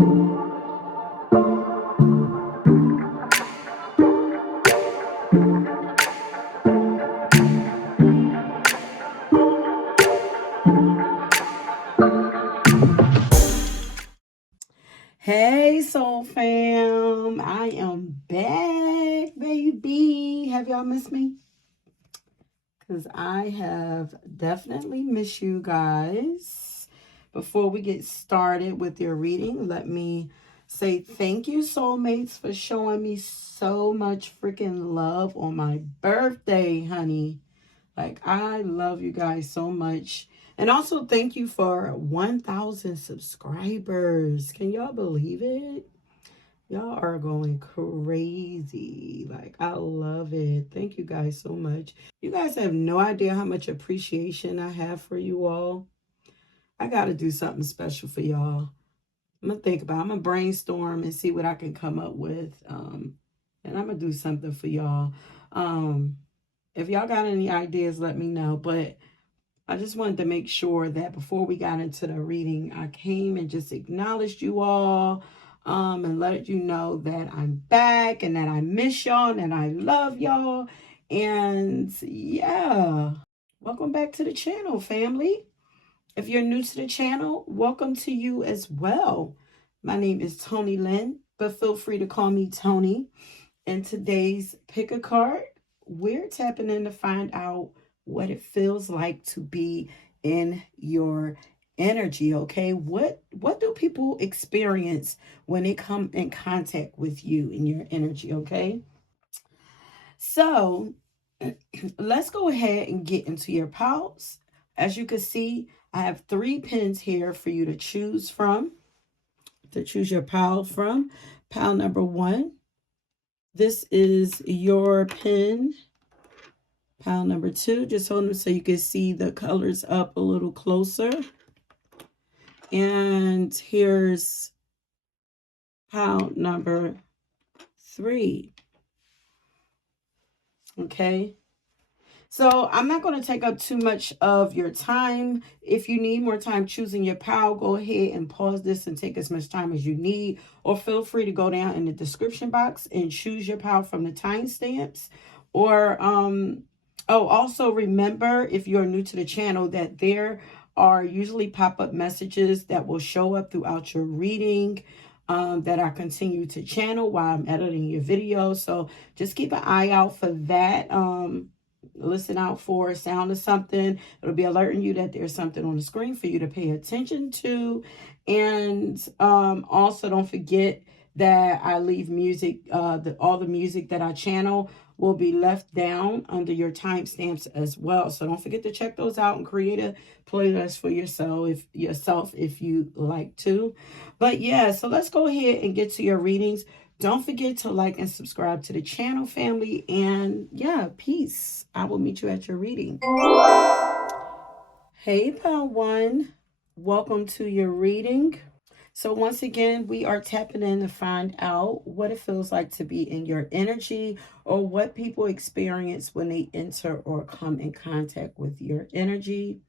Hey, Soul Fam. I am back, baby. Have y'all missed me? Because I have definitely missed you guys. Before we get started with your reading, let me say thank you, soulmates, for showing me so much freaking love on my birthday, honey. Like, I love you guys so much. And also, thank you for 1,000 subscribers. Can y'all believe it? Y'all are going crazy. Like, I love it. Thank you guys so much. You guys have no idea how much appreciation I have for you all. I got to do something special for y'all. I'm going to think about it. I'm going to brainstorm and see what I can come up with. And I'm going to do something for y'all. If y'all got any ideas, let me know. But I just wanted to make sure that before we got into the reading, I came and just acknowledged you all, and let you know that I'm back and that I miss y'all and that I love y'all. And yeah, welcome back to the channel, family. If you're new to the channel, welcome to you as well. My name is Toni Lynn, but feel free to call me Toni. In today's pick a card, we're tapping in to find out what it feels like to be in your energy. Okay, what do people experience when they come in contact with you in your energy? Okay, so let's go ahead and get into your piles. As you can see, I have 3 pins here for you to choose from, to choose your pile from. Pile number 1, this is your pin. Pile number 2, just hold them so you can see the colors up a little closer. And here's pile number 3. Okay. So I'm not going to take up too much of your time. If you need more time choosing your pile, go ahead and pause this and take as much time as you need. Or feel free to go down in the description box and choose your pile from the timestamps. Or, also remember, if you're new to the channel, that there are usually pop-up messages that will show up throughout your reading, that I continue to channel while I'm editing your video. So just keep an eye out for that. Listen out for a sound of something. It'll be alerting you that there's something on the screen for you to pay attention to. And also don't forget that I leave music, all the music that I channel will be left down under your timestamps as well. So don't forget to check those out and create a playlist for yourself if you like to. But yeah, so let's go ahead and get to your readings. Don't forget to like and subscribe to the channel, family. And yeah, peace. I will meet you at your reading. Hey, pal one. Welcome to your reading. So once again, we are tapping in to find out what it feels like to be in your energy, or what people experience when they enter or come in contact with your energy.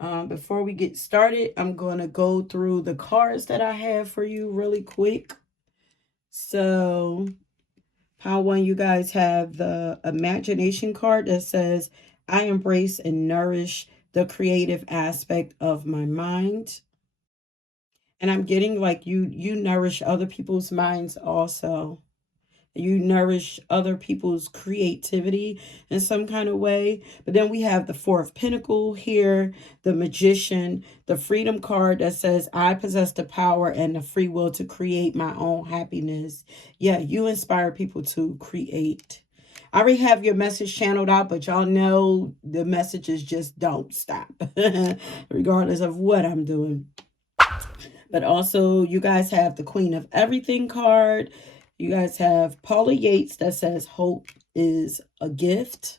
Before we get started, I'm going to go through the cards that I have for you really quick. So, pile one, you guys have the imagination card that says, I embrace and nourish the creative aspect of my mind. And I'm getting like you nourish other people's minds also. You nourish other people's creativity in some kind of way. But then we have the Four of Pentacles here, the Magician, the Freedom card that says, I possess the power and the free will to create my own happiness. Yeah, you inspire people to create. I already have your message channeled out, but y'all know the messages just don't stop, regardless of what I'm doing. But also, you guys have the Queen of Everything card. You guys have Paula Yates that says hope is a gift.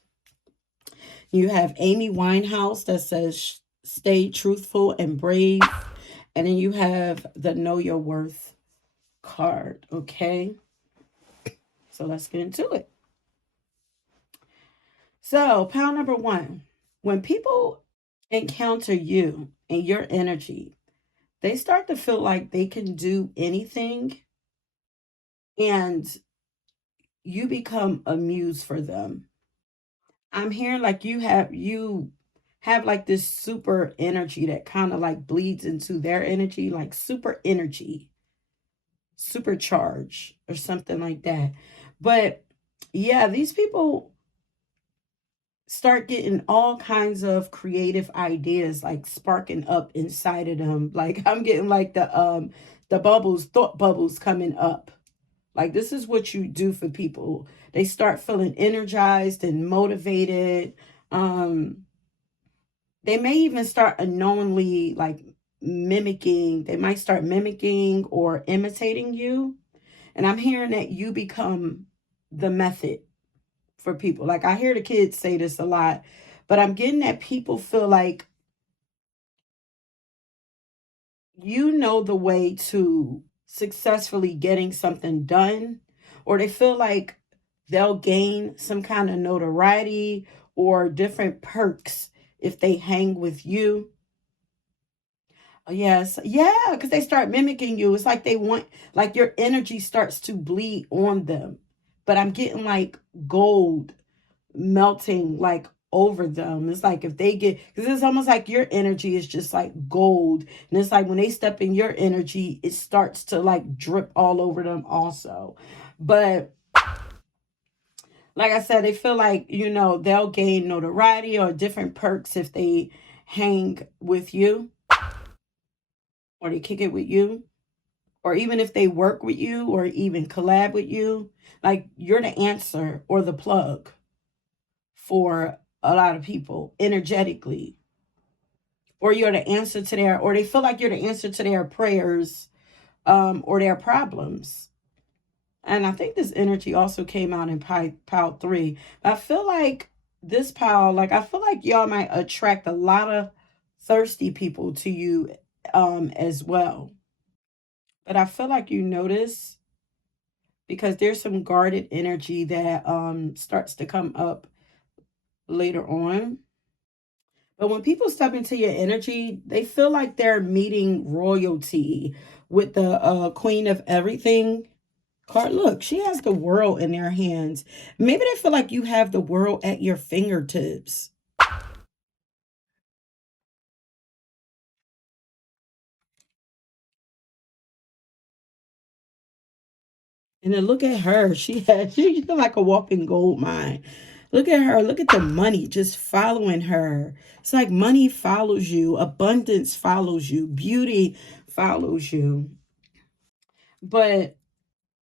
You have Amy Winehouse that says stay truthful and brave. And then you have the Know Your Worth card. Okay. So let's get into it. So, pile number 1. When people encounter you and your energy, they start to feel like they can do anything, and you become a muse for them. I'm hearing like you have like this super energy that kind of like bleeds into their energy, like super energy, supercharge or something like that. But yeah, these people start getting all kinds of creative ideas like sparking up inside of them. Like I'm getting like the bubbles, thought bubbles coming up. Like this is what you do for people. They start feeling energized and motivated. Um they may even start unknowingly like mimicking. They might start mimicking or imitating you. And I'm hearing that you become the method for people. Like I hear the kids say this a lot, but I'm getting that people feel like you know the way to successfully getting something done, or they feel like they'll gain some kind of notoriety or different perks if they hang with you. Yes, yeah, because they start mimicking you. It's like they want, like your energy starts to bleed on them. But I'm getting like gold melting like over them. It's like if they get, because it's almost like your energy is just like gold. And it's like when they step in your energy, it starts to like drip all over them also. But like I said, they feel like, they'll gain notoriety or different perks if they hang with you or they kick it with you. Or even if they work with you or even collab with you, like you're the answer or the plug for a lot of people energetically, or you're the answer to their, or they feel like you're the answer to their prayers, or their problems. And I think this energy also came out in pile 3. I feel like this pile, like I feel like y'all might attract a lot of thirsty people to you as well. But I feel like you notice because there's some guarded energy that starts to come up later on. But when people step into your energy, they feel like they're meeting royalty with the queen of everything card. Look, she has the world in their hands. Maybe they feel like you have the world at your fingertips. And then look at her. She's like a walking gold mine. Look at her. Look at the money just following her. It's like money follows you, abundance follows you, beauty follows you. But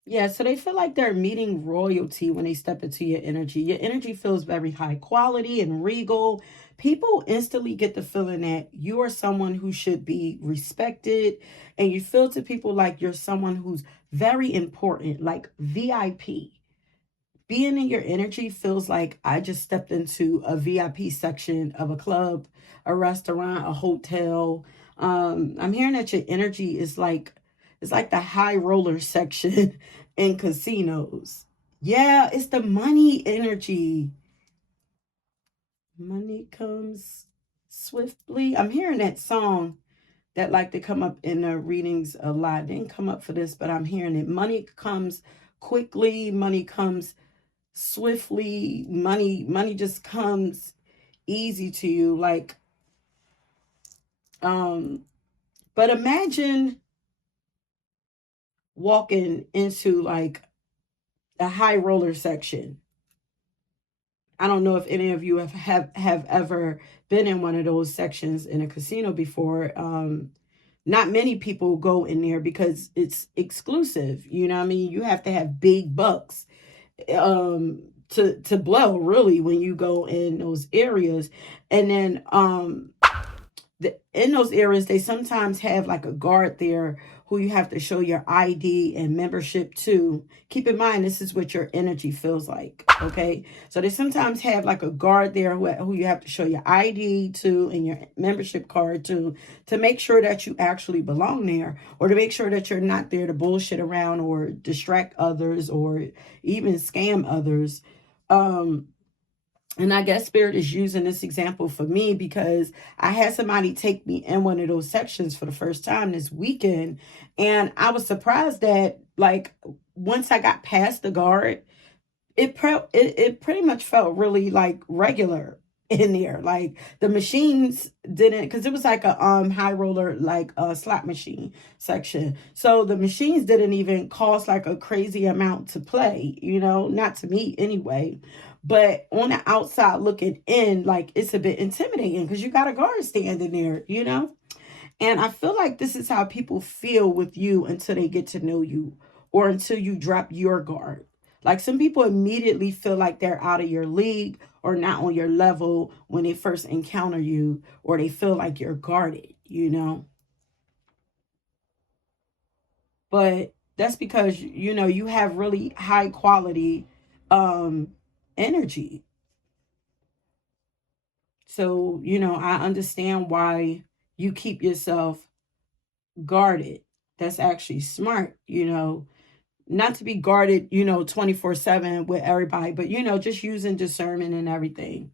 yeah, so they feel like they're meeting royalty when they step into your energy. Your energy feels very high quality and regal. People instantly get the feeling that you are someone who should be respected, and you feel to people like you're someone who's very important, like VIP. Being in your energy feels like I just stepped into a VIP section of a club, a restaurant, a hotel. I'm hearing that your energy is like it's like the high roller section in casinos. Yeah, it's the money energy. Money comes swiftly. I'm hearing that song that like to come up in the readings a lot. Didn't come up for this, but I'm hearing it. Money comes quickly. Money comes swiftly. Money just comes easy to you. Like, um, but imagine walking into like a high roller section. I don't know if any of you have ever been in one of those sections in a casino before. Not many people go in there because it's exclusive. You know what I mean? You have to have big bucks to blow really when you go in those areas. And then in those areas, they sometimes have like a guard there who you have to show your ID and membership to. Keep in mind, this is what your energy feels like. Okay. So they sometimes have like a guard there who you have to show your ID to and your membership card to make sure that you actually belong there, or to make sure that you're not there to bullshit around or distract others or even scam others. Um, And I guess Spirit is using this example for me because I had somebody take me in one of those sections for the first time this weekend. And I was surprised that, like, once I got past the guard, it pretty much felt really like regular in there. Like the machines didn't, because it was like a high roller, like a slot machine section. So the machines didn't even cost like a crazy amount to play, not to me anyway. But on the outside looking in, like it's a bit intimidating because you got a guard standing there. And I feel like this is how people feel with you until they get to know you or until you drop your guard. Like some people immediately feel like they're out of your league or not on your level when they first encounter you, or they feel like you're guarded. But that's because you have really high quality um energy. So, I understand why you keep yourself guarded. That's actually smart. Not to be guarded, 24/7 with everybody, but just using discernment and everything.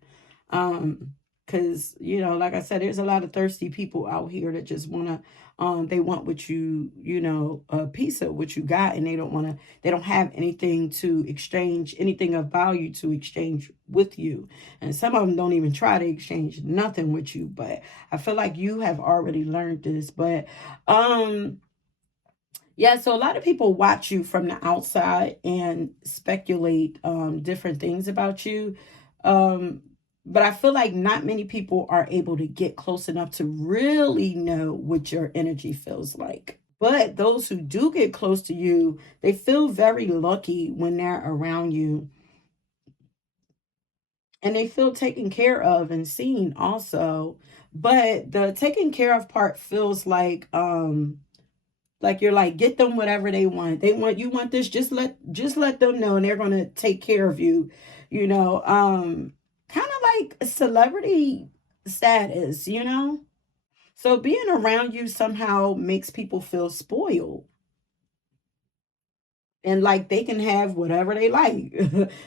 Um, because like I said, there's a lot of thirsty people out here that just wanna they want what a piece of what you got, and they don't have anything to exchange, anything of value to exchange with you. And some of them don't even try to exchange nothing with you. But I feel like you have already learned this. But yeah, so a lot of people watch you from the outside and speculate different things about you. Um, but I feel like not many people are able to get close enough to really know what your energy feels like. But those who do get close to you, they feel very lucky when they're around you, and they feel taken care of and seen also. But the taken care of part feels like you're like, get them whatever they want. They want, you want this, just let them know, and they're gonna take care of you. Kind of like celebrity status. So being around you somehow makes people feel spoiled, and like they can have whatever they like.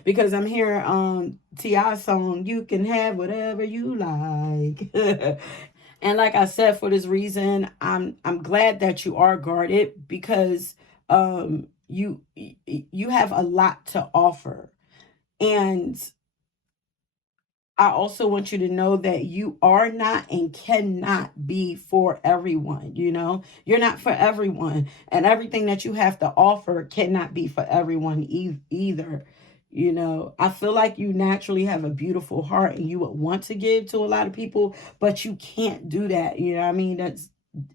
Because I'm hearing T.I. song, you can have whatever you like. And like I said, for this reason, I'm glad that you are guarded, because you have a lot to offer. And I also want you to know that you are not and cannot be for everyone. You're not for everyone, and everything that you have to offer cannot be for everyone either. I feel like you naturally have a beautiful heart and you would want to give to a lot of people, but you can't do that. You know what I mean?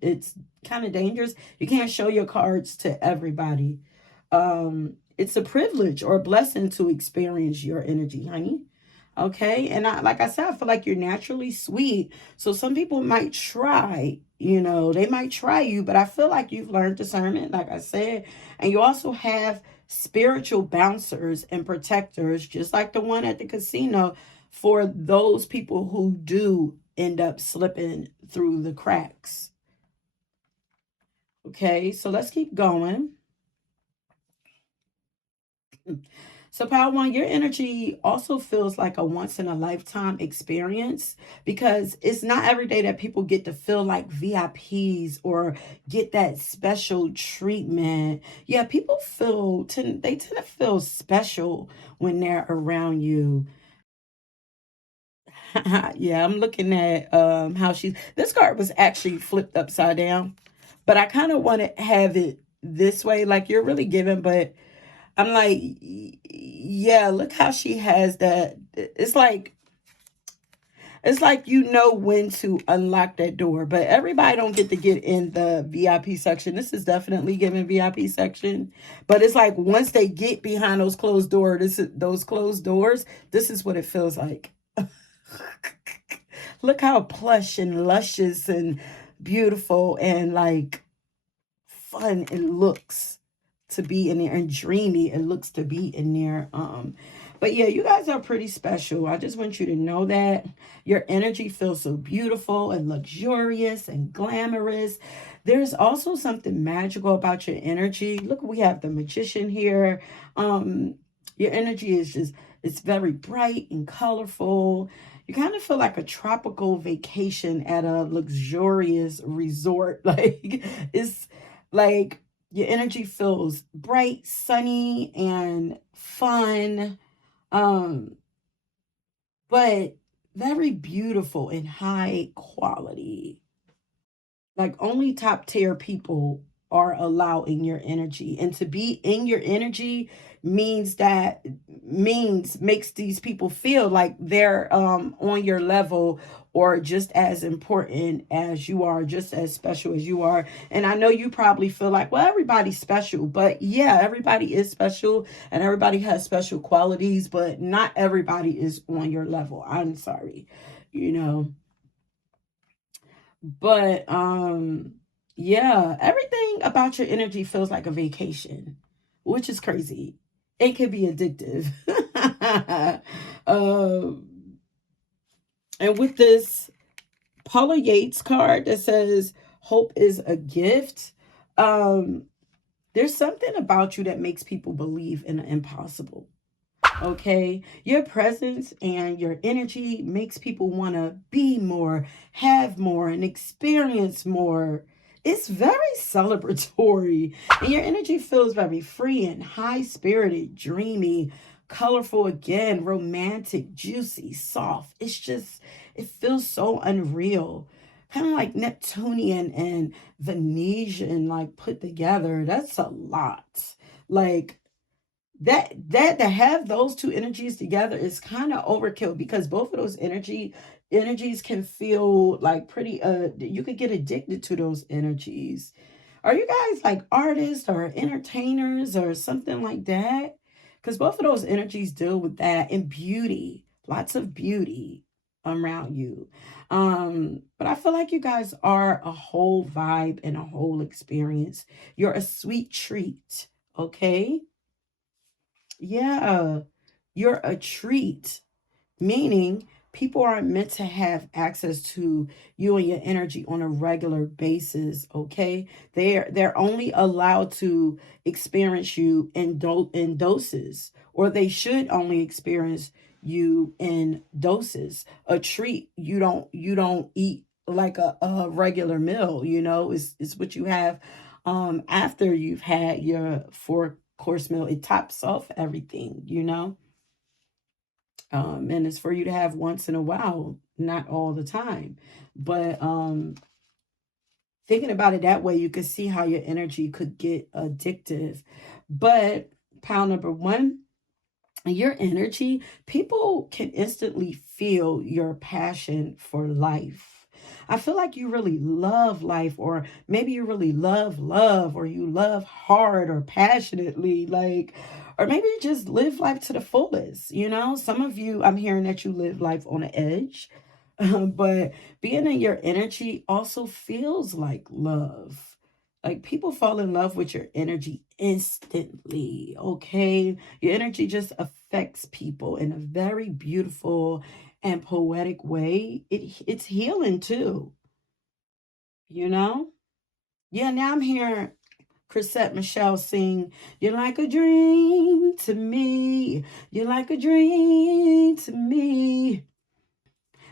It's kind of dangerous. You can't show your cards to everybody. It's a privilege or a blessing to experience your energy, honey. Okay. And like I said, I feel like you're naturally sweet. So some people might try, they might try you, but I feel like you've learned discernment, like I said. And you also have spiritual bouncers and protectors, just like the one at the casino, for those people who do end up slipping through the cracks. Okay. So let's keep going. So, Power One, your energy also feels like a once in a lifetime experience, because it's not every day that people get to feel like VIPs or get that special treatment. Yeah, people they tend to feel special when they're around you. Yeah, I'm looking at how this card was actually flipped upside down, but I kind of want to have it this way, like you're really giving, but I'm like, yeah, look how she has that. It's like when to unlock that door, but everybody don't get to get in the VIP section. This is definitely giving VIP section, but it's like once they get behind those closed doors, this is what it feels like. Look how plush and luscious and beautiful and like fun it looks to be in there, and dreamy it looks to be in there. But yeah, you guys are pretty special. I just want you to know that your energy feels so beautiful and luxurious and glamorous. There's also something magical about your energy. Look, we have the magician here. Your energy is just It's very bright and colorful. You kind of feel like a tropical vacation at a luxurious resort. Like, it's like your energy feels bright, sunny, and fun. Um, but very beautiful and high quality. Like only top tier people are allowed in your energy. And to be in your energy means that means makes these people feel like they're on your level or just as important as you are, just as special as you are. And I know you probably feel like, well, everybody's special, but yeah, everybody is special and everybody has special qualities, but not everybody is on your level. I'm sorry, you know. But yeah, everything about your energy feels like a vacation, which is crazy. It can be addictive. um and with this Paula Yates card that says hope is a gift, um there's something about you that makes people believe in the impossible. Okay, your presence and your energy makes people want to be more, have more, and experience more. It's very celebratory, and your energy feels very free and high spirited, dreamy, colorful, again, romantic, juicy, soft. It's just, it feels so unreal. Kind of like Neptunian and Venetian, like put together. That's a lot. Like, that to have those two energies together is kind of overkill because both of those energies can feel like pretty you could get addicted to those energies. Are you guys like artists or entertainers or something like that? Because both of those energies deal with that and beauty, lots of beauty around you. But I feel like you guys are a whole vibe and a whole experience. You're a sweet treat, okay? Yeah, you're a treat, meaning people aren't meant to have access to you and your energy on a regular basis, okay? They're only allowed to experience you in doses, or they should only experience you in doses. A treat, you don't eat like a regular meal, is what you have after you've had your four-course meal. It tops off everything. And it's for you to have once in a while, not all the time. But thinking about it that way, you could see how your energy could get addictive. But pile number one, your energy, people can instantly feel your passion for life. I feel like you really love life, or maybe you really love love, or you love hard or passionately, like, or maybe you just live life to the fullest. Some of you, I'm hearing that you live life on the edge. But being in your energy also feels like love. Like people fall in love with your energy instantly, okay? Your energy just affects people in a very beautiful and poetic way. It's healing too, you know? Yeah, now I'm hearing Chrisette Michelle sing, "You're like a dream to me. You're like a dream to me."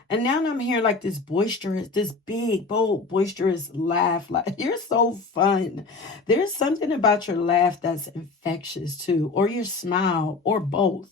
And now I'm hearing like this boisterous, this big, bold, boisterous laugh. Like, you're so fun. There's something about your laugh that's infectious too, or your smile, or both.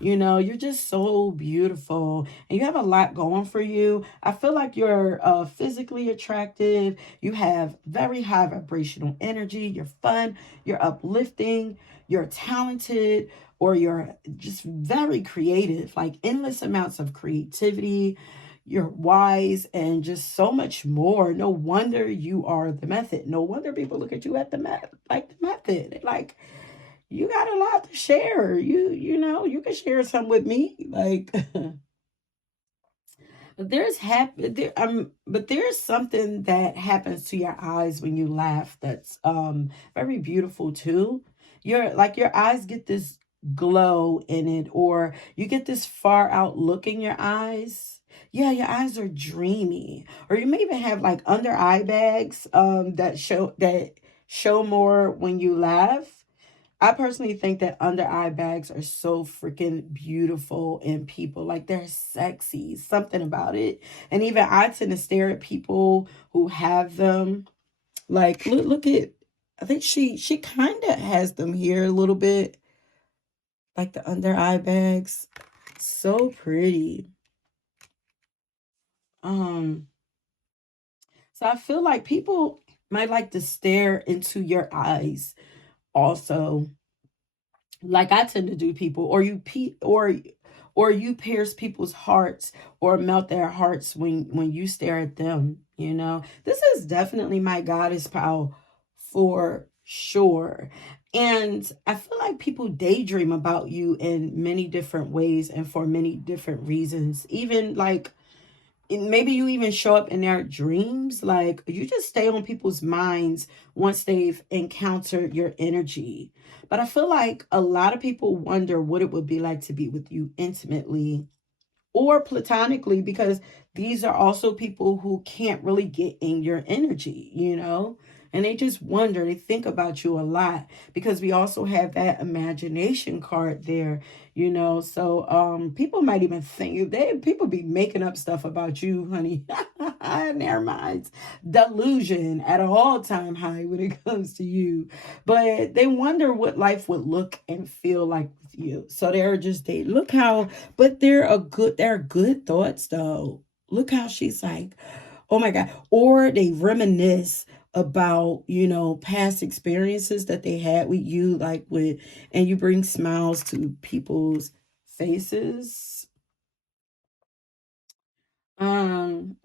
You're just so beautiful and you have a lot going for you. I feel like you're physically attractive. You have very high vibrational energy. You're fun. You're uplifting. You're talented, or you're just very creative, like endless amounts of creativity. You're wise and just so much more. No wonder you are the method. No wonder people look at you at the method. Like, you got a lot to share. You can share some with me. Like, but there's something that happens to your eyes when you laugh that's very beautiful too. Your eyes get this glow in it, or you get this far out look in your eyes. Yeah, your eyes are dreamy. Or you may even have like under eye bags that show more when you laugh. I personally think that under eye bags are so freaking beautiful in people. Like they're sexy, something about it. And even I tend to stare at people who have them. Like look at, I think she kind of has them here a little bit, like the under eye bags. So pretty. Um, so I feel like people might like to stare into your eyes also, like I tend to do people, or or you pierce people's hearts or melt their hearts when you stare at them, you know. This is definitely my goddess power for sure. And I feel like people daydream about you in many different ways and for many different reasons. Even like maybe you even show up in their dreams. Like you just stay on people's minds once they've encountered your energy. But I feel like a lot of people wonder what it would be like to be with you intimately or platonically, because these are also people who can't really get in your energy, you know, and they just wonder, they think about you a lot, because we also have that imagination card there, you know. So people might even think they people be making up stuff about you, honey. In their minds, delusion at an all-time high when it comes to you, but they wonder what life would look and feel like with you. So they're just, they look how, but they're good thoughts though. Look how she's like, oh my God. Or they reminisce about, you know, past experiences that they had with you, like with, and you bring smiles to people's faces. Um,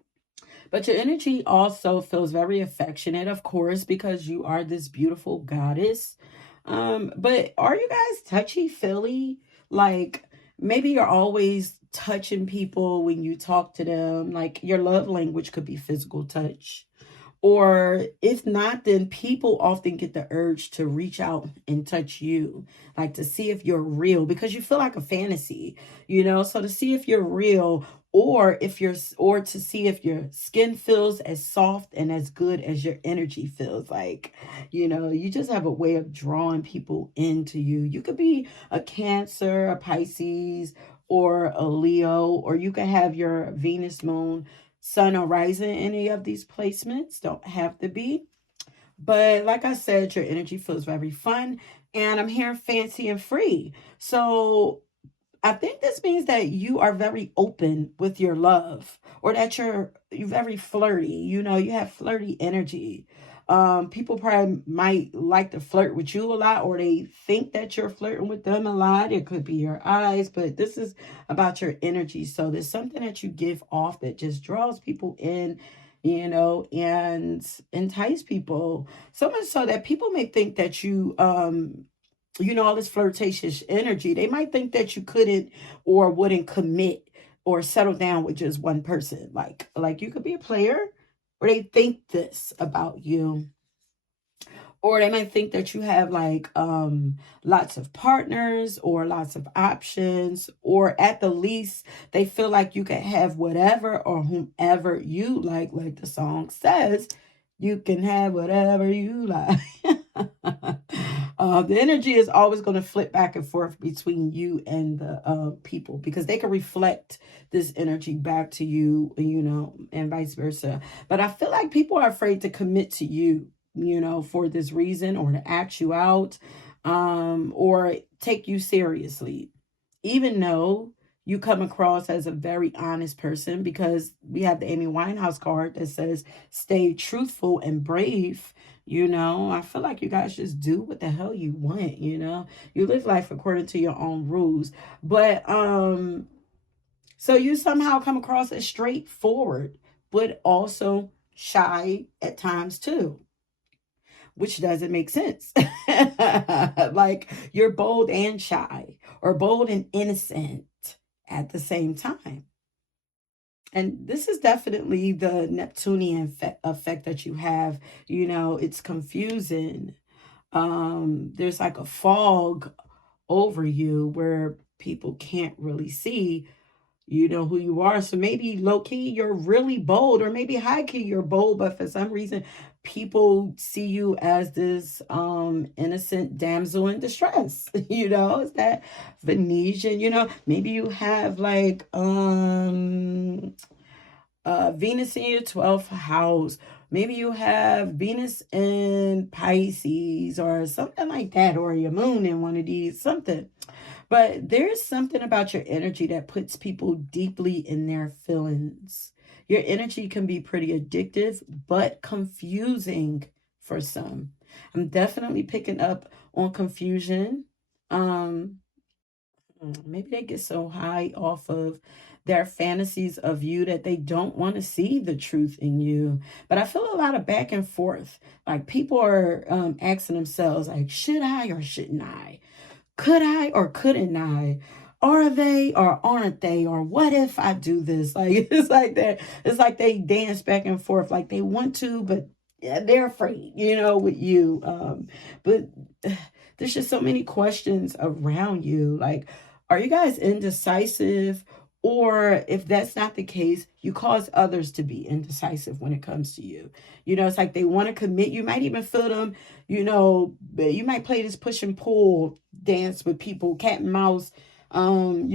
but your energy also feels very affectionate, of course, because you are this beautiful goddess. But are you guys touchy feely? Like maybe you're always touching people when you talk to them. Like your love language could be physical touch. Or if not, then people often get the urge to reach out and touch you, like to see if you're real, because you feel like a fantasy, you know? So to see if you're real, or if you're, or to see if your skin feels as soft and as good as your energy feels like, you know, you just have a way of drawing people into you. You could be a Cancer, a Pisces, or a Leo, or you could have your Venus, Moon, Sun, or rising. Any of these placements don't have to be. But like I said, your energy feels very fun. And I'm here fancy and free. So I think this means that you are very open with your love, or that you're very flirty. You know, you have flirty energy. People probably might like to flirt with you a lot, or they think that you're flirting with them a lot. It could be your eyes, but this is about your energy. So there's something that you give off that just draws people in, you know, and entice people. So much so that people may think that you know, all this flirtatious energy, they might think that you couldn't or wouldn't commit or settle down with just one person. Like you could be a player, or they think this about you. Or they might think that you have like lots of partners or lots of options, or at the least they feel like you can have whatever or whomever you like the song says, you can have whatever you like. The energy is always going to flip back and forth between you and the people, because they can reflect this energy back to you, you know, and vice versa. But I feel like people are afraid to commit to you, you know, for this reason, or to ask you out, or take you seriously, even though you come across as a very honest person, because we have the Amy Winehouse card that says stay truthful and brave. You know, I feel like you guys just do what the hell you want, you know. You live life according to your own rules. But so you somehow come across as straightforward, but also shy at times too, which doesn't make sense. Like you're bold and shy, or bold and innocent at the same time. And this is definitely the Neptunian effect that you have. You know, it's confusing. There's like a fog over you where people can't really see, you know, who you are. So maybe low key you're really bold, or maybe high key you're bold, but for some reason people see you as this innocent damsel in distress. It's that Venetian, maybe you have like Venus in your 12th house. Maybe you have Venus in Pisces or something like that, or your moon in one of these, something. But there's something about your energy that puts people deeply in their feelings. Your energy can be pretty addictive, but confusing for some. I'm definitely picking up on confusion. Um, Maybe they get so high off of their fantasies of you that they don't want to see the truth in you. But I feel a lot of back and forth. Like people are asking themselves, like, should I or shouldn't I? Could I or couldn't I? Are they or aren't they? Or what if I do this? Like it's like that. It's like they dance back and forth, like they want to, but yeah, they're afraid, with you. But there's just so many questions around you. Like, are you guys indecisive? Or if that's not the case, you cause others to be indecisive when it comes to you. It's like they want to commit. You might even feel them, you might play this push and pull dance with people, cat and mouse. 1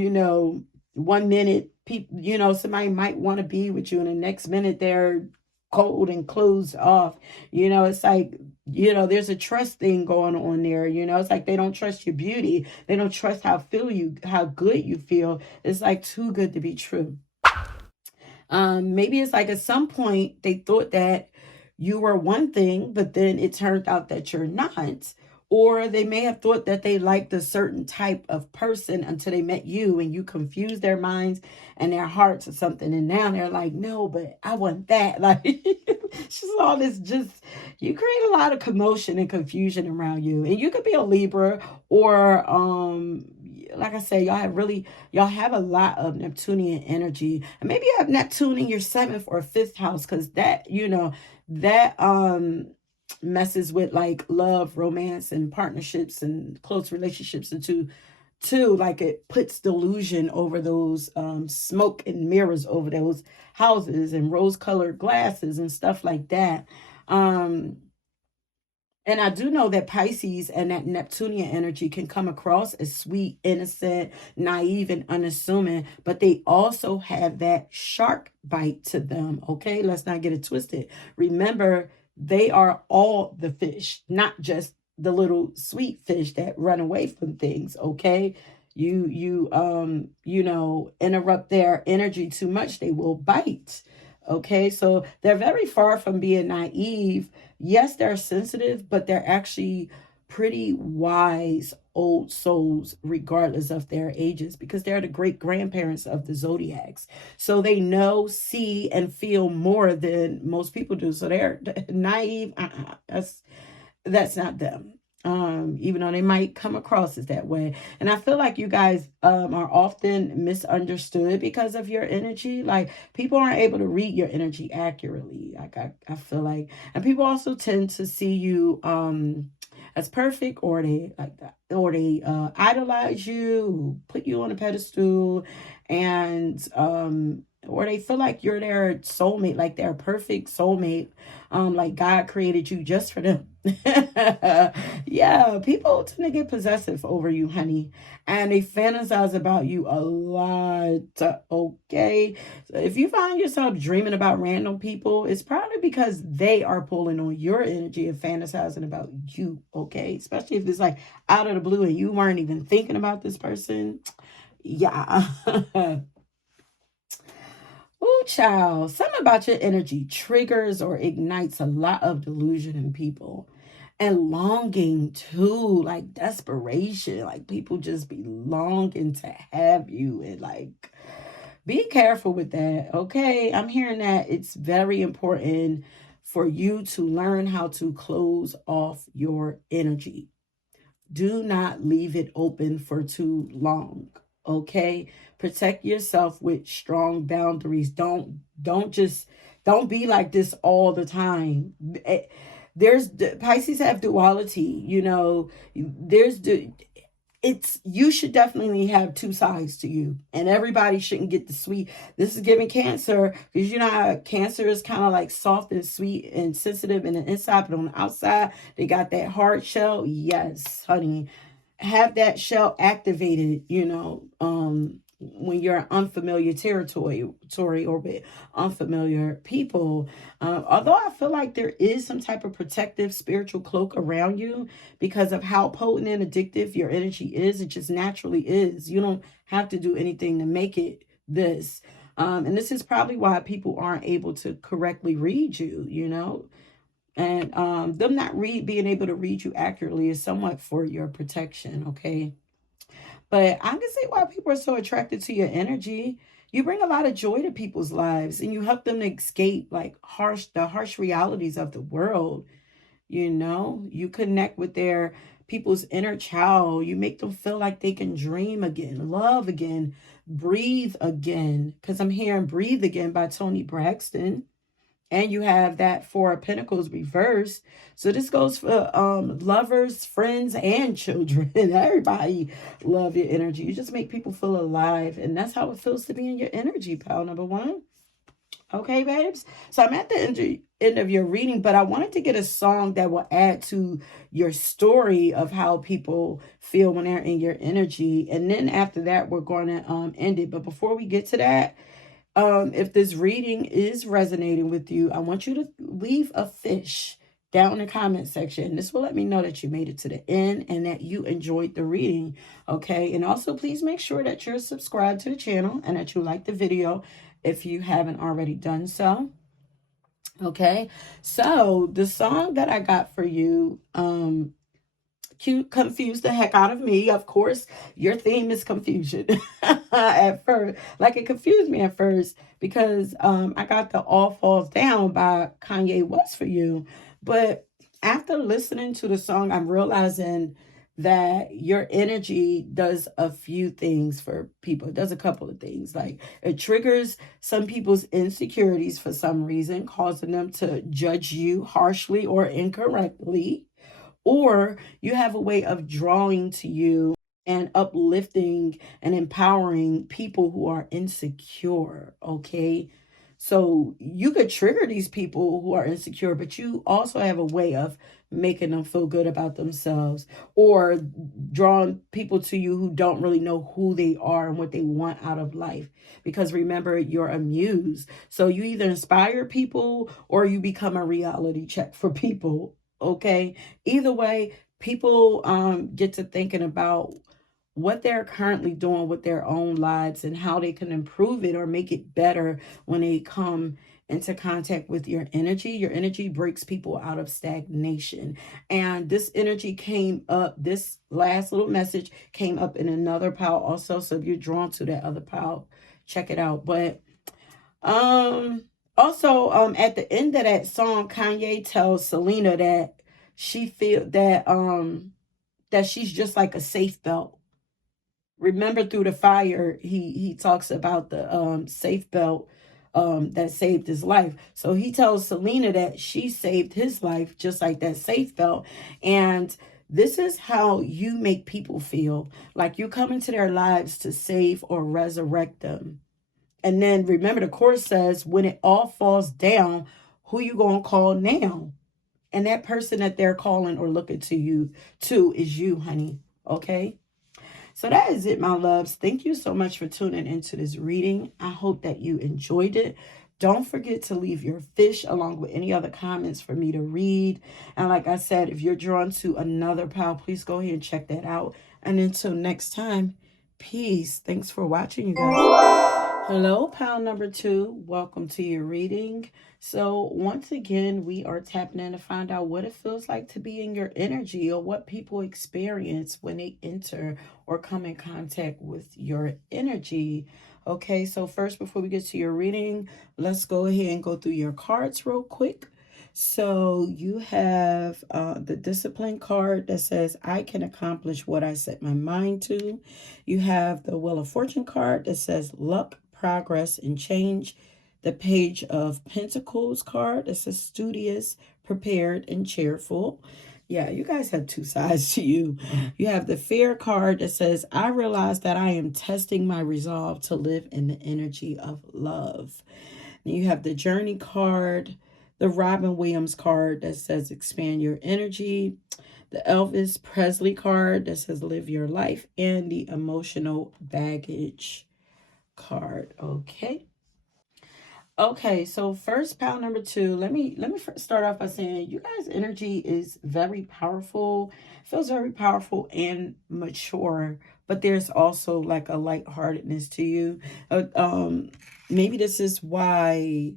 minute people, somebody might want to be with you, and the next minute they're cold and closed off. It's like, there's a trust thing going on there. It's like they don't trust your beauty. They don't trust how good you feel. It's like too good to be true. Maybe it's like at some point they thought that you were one thing, but then it turned out that you're not. Or they may have thought that they liked a certain type of person until they met you and you confused their minds and their hearts or something. And now they're like, no, but I want that. Like, it's just all this, you create a lot of commotion and confusion around you. And you could be a Libra or, like I said, y'all have a lot of Neptunian energy. And maybe you have Neptune in your 7th or 5th house, because that messes with like love, romance, and partnerships and close relationships into two. Like it puts delusion over those, smoke and mirrors over those houses and rose colored glasses and stuff like that. um and I do know that Pisces and that Neptunian energy can come across as sweet, innocent, naive, and unassuming, but they also have that shark bite to them. Okay, let's not get it twisted. Remember, they are all the fish, not just the little sweet fish that run away from things. Okay. Interrupt their energy too much, they will bite. Okay, so they're very far from being naive. Yes, they're sensitive, but they're actually pretty wise old souls, regardless of their ages, because they're the great grandparents of the zodiacs. So they know, see, and feel more than most people do. So they're naive. That's not them. Even though they might come across as that way. And I feel like you guys are often misunderstood because of your energy. Like people aren't able to read your energy accurately. Like I feel like, and people also tend to see you as perfect, or they like that, or they idolize you, put you on a pedestal, and or they feel like you're their soulmate, like their perfect soulmate, like God created you just for them. Yeah, people tend to get possessive over you, honey, and they fantasize about you a lot. Okay, so if you find yourself dreaming about random people, it's probably because they are pulling on your energy and fantasizing about you. Okay, especially if it's like out of the blue and you weren't even thinking about this person. Yeah. Ooh, child, something about your energy triggers or ignites a lot of delusion in people. And longing too, like desperation. Like people just be longing to have you. And like, be careful with that. Okay. I'm hearing that it's very important for you to learn how to close off your energy. Do not leave it open for too long. Okay, protect yourself with strong boundaries. Don't be like this all the time. There's Pisces have duality. There's you should definitely have two sides to you, and everybody shouldn't get the sweet. This is giving Cancer, because you know how Cancer is kind of like soft and sweet and sensitive in the inside, but on the outside they got that hard shell. Yes, honey, have that shell activated, when you're in unfamiliar territory or with unfamiliar people. Although I feel like there is some type of protective spiritual cloak around you because of how potent and addictive your energy is. It just naturally is. You don't have to do anything to make it this. And this is probably why people aren't able to correctly read you, and them not being able to read you accurately is somewhat for your protection, okay? But I can see why people are so attracted to your energy. You bring a lot of joy to people's lives, and you help them to escape like the harsh realities of the world. You connect with their people's inner child. You make them feel like they can dream again, love again, breathe again. Because I'm hearing Breathe Again by Toni Braxton. And you have that Four of Pentacles reversed. So this goes for lovers, friends, and children. Everybody love your energy. You just make people feel alive. And that's how it feels to be in your energy, pal number one. Okay, babes? So I'm at the end of your reading, but I wanted to get a song that will add to your story of how people feel when they're in your energy. And then after that, we're going to end it. But before we get to that, if this reading is resonating with you, I want you to leave a fish down in the comment section. This will let me know that you made it to the end and that you enjoyed the reading. Okay. And also please make sure that you're subscribed to the channel and that you like the video if you haven't already done so. Okay. So the song that I got for you, confused the heck out of me. Of course, your theme is confusion at first. Like, it confused me at first because I got the All Falls Down by Kanye West for you. But after listening to the song, I'm realizing that your energy does a few things for people. It does a couple of things. Like, it triggers some people's insecurities for some reason, causing them to judge you harshly or incorrectly, or you have a way of drawing to you and uplifting and empowering people who are insecure, okay? So you could trigger these people who are insecure, but you also have a way of making them feel good about themselves, or drawing people to you who don't really know who they are and what they want out of life. Because remember, you're a muse. So you either inspire people or you become a reality check for people. Okay. Either way, people get to thinking about what they're currently doing with their own lives and how they can improve it or make it better when they come into contact with your energy. Your energy breaks people out of stagnation. And this energy came up, this last little message came up in another pile also. So if you're drawn to that other pile, check it out. But also, at the end of that song, Kanye tells Selena that she feel that she's just like a safe belt. Remember, through the fire, he talks about the safe belt that saved his life. So he tells Selena that she saved his life just like that safe belt. And this is how you make people feel, like you come into their lives to save or resurrect them. And then remember, the course says, when it all falls down, who you gonna call now? And that person that they're calling or looking to you to is you, honey. Okay. So that is it, my loves. Thank you so much for tuning into this reading. I hope that you enjoyed it. Don't forget to leave your fish along with any other comments for me to read. And like I said, if you're drawn to another pal, please go ahead and check that out. And until next time, peace. Thanks for watching, you guys. Hello, pal number 2. Welcome to your reading. So once again, we are tapping in to find out what it feels like to be in your energy, or what people experience when they enter or come in contact with your energy. Okay, so first, before we get to your reading, let's go ahead and go through your cards real quick. So you have the discipline card that says, I can accomplish what I set my mind to. You have the Wheel of Fortune card that says, luck, progress, and change. The Page of Pentacles card that says, studious, prepared, and cheerful. Yeah, you guys have two sides to you. You have the fear card that says, I realize that I am testing my resolve to live in the energy of love. And you have the journey card, the Robin Williams card that says, expand your energy, the Elvis Presley card that says, live your life, and the emotional baggage card. Okay. Okay, so first pile number two. Let me first start off by saying you guys' energy is very powerful. Feels very powerful and mature, but there's also like a lightheartedness to you. Maybe this is why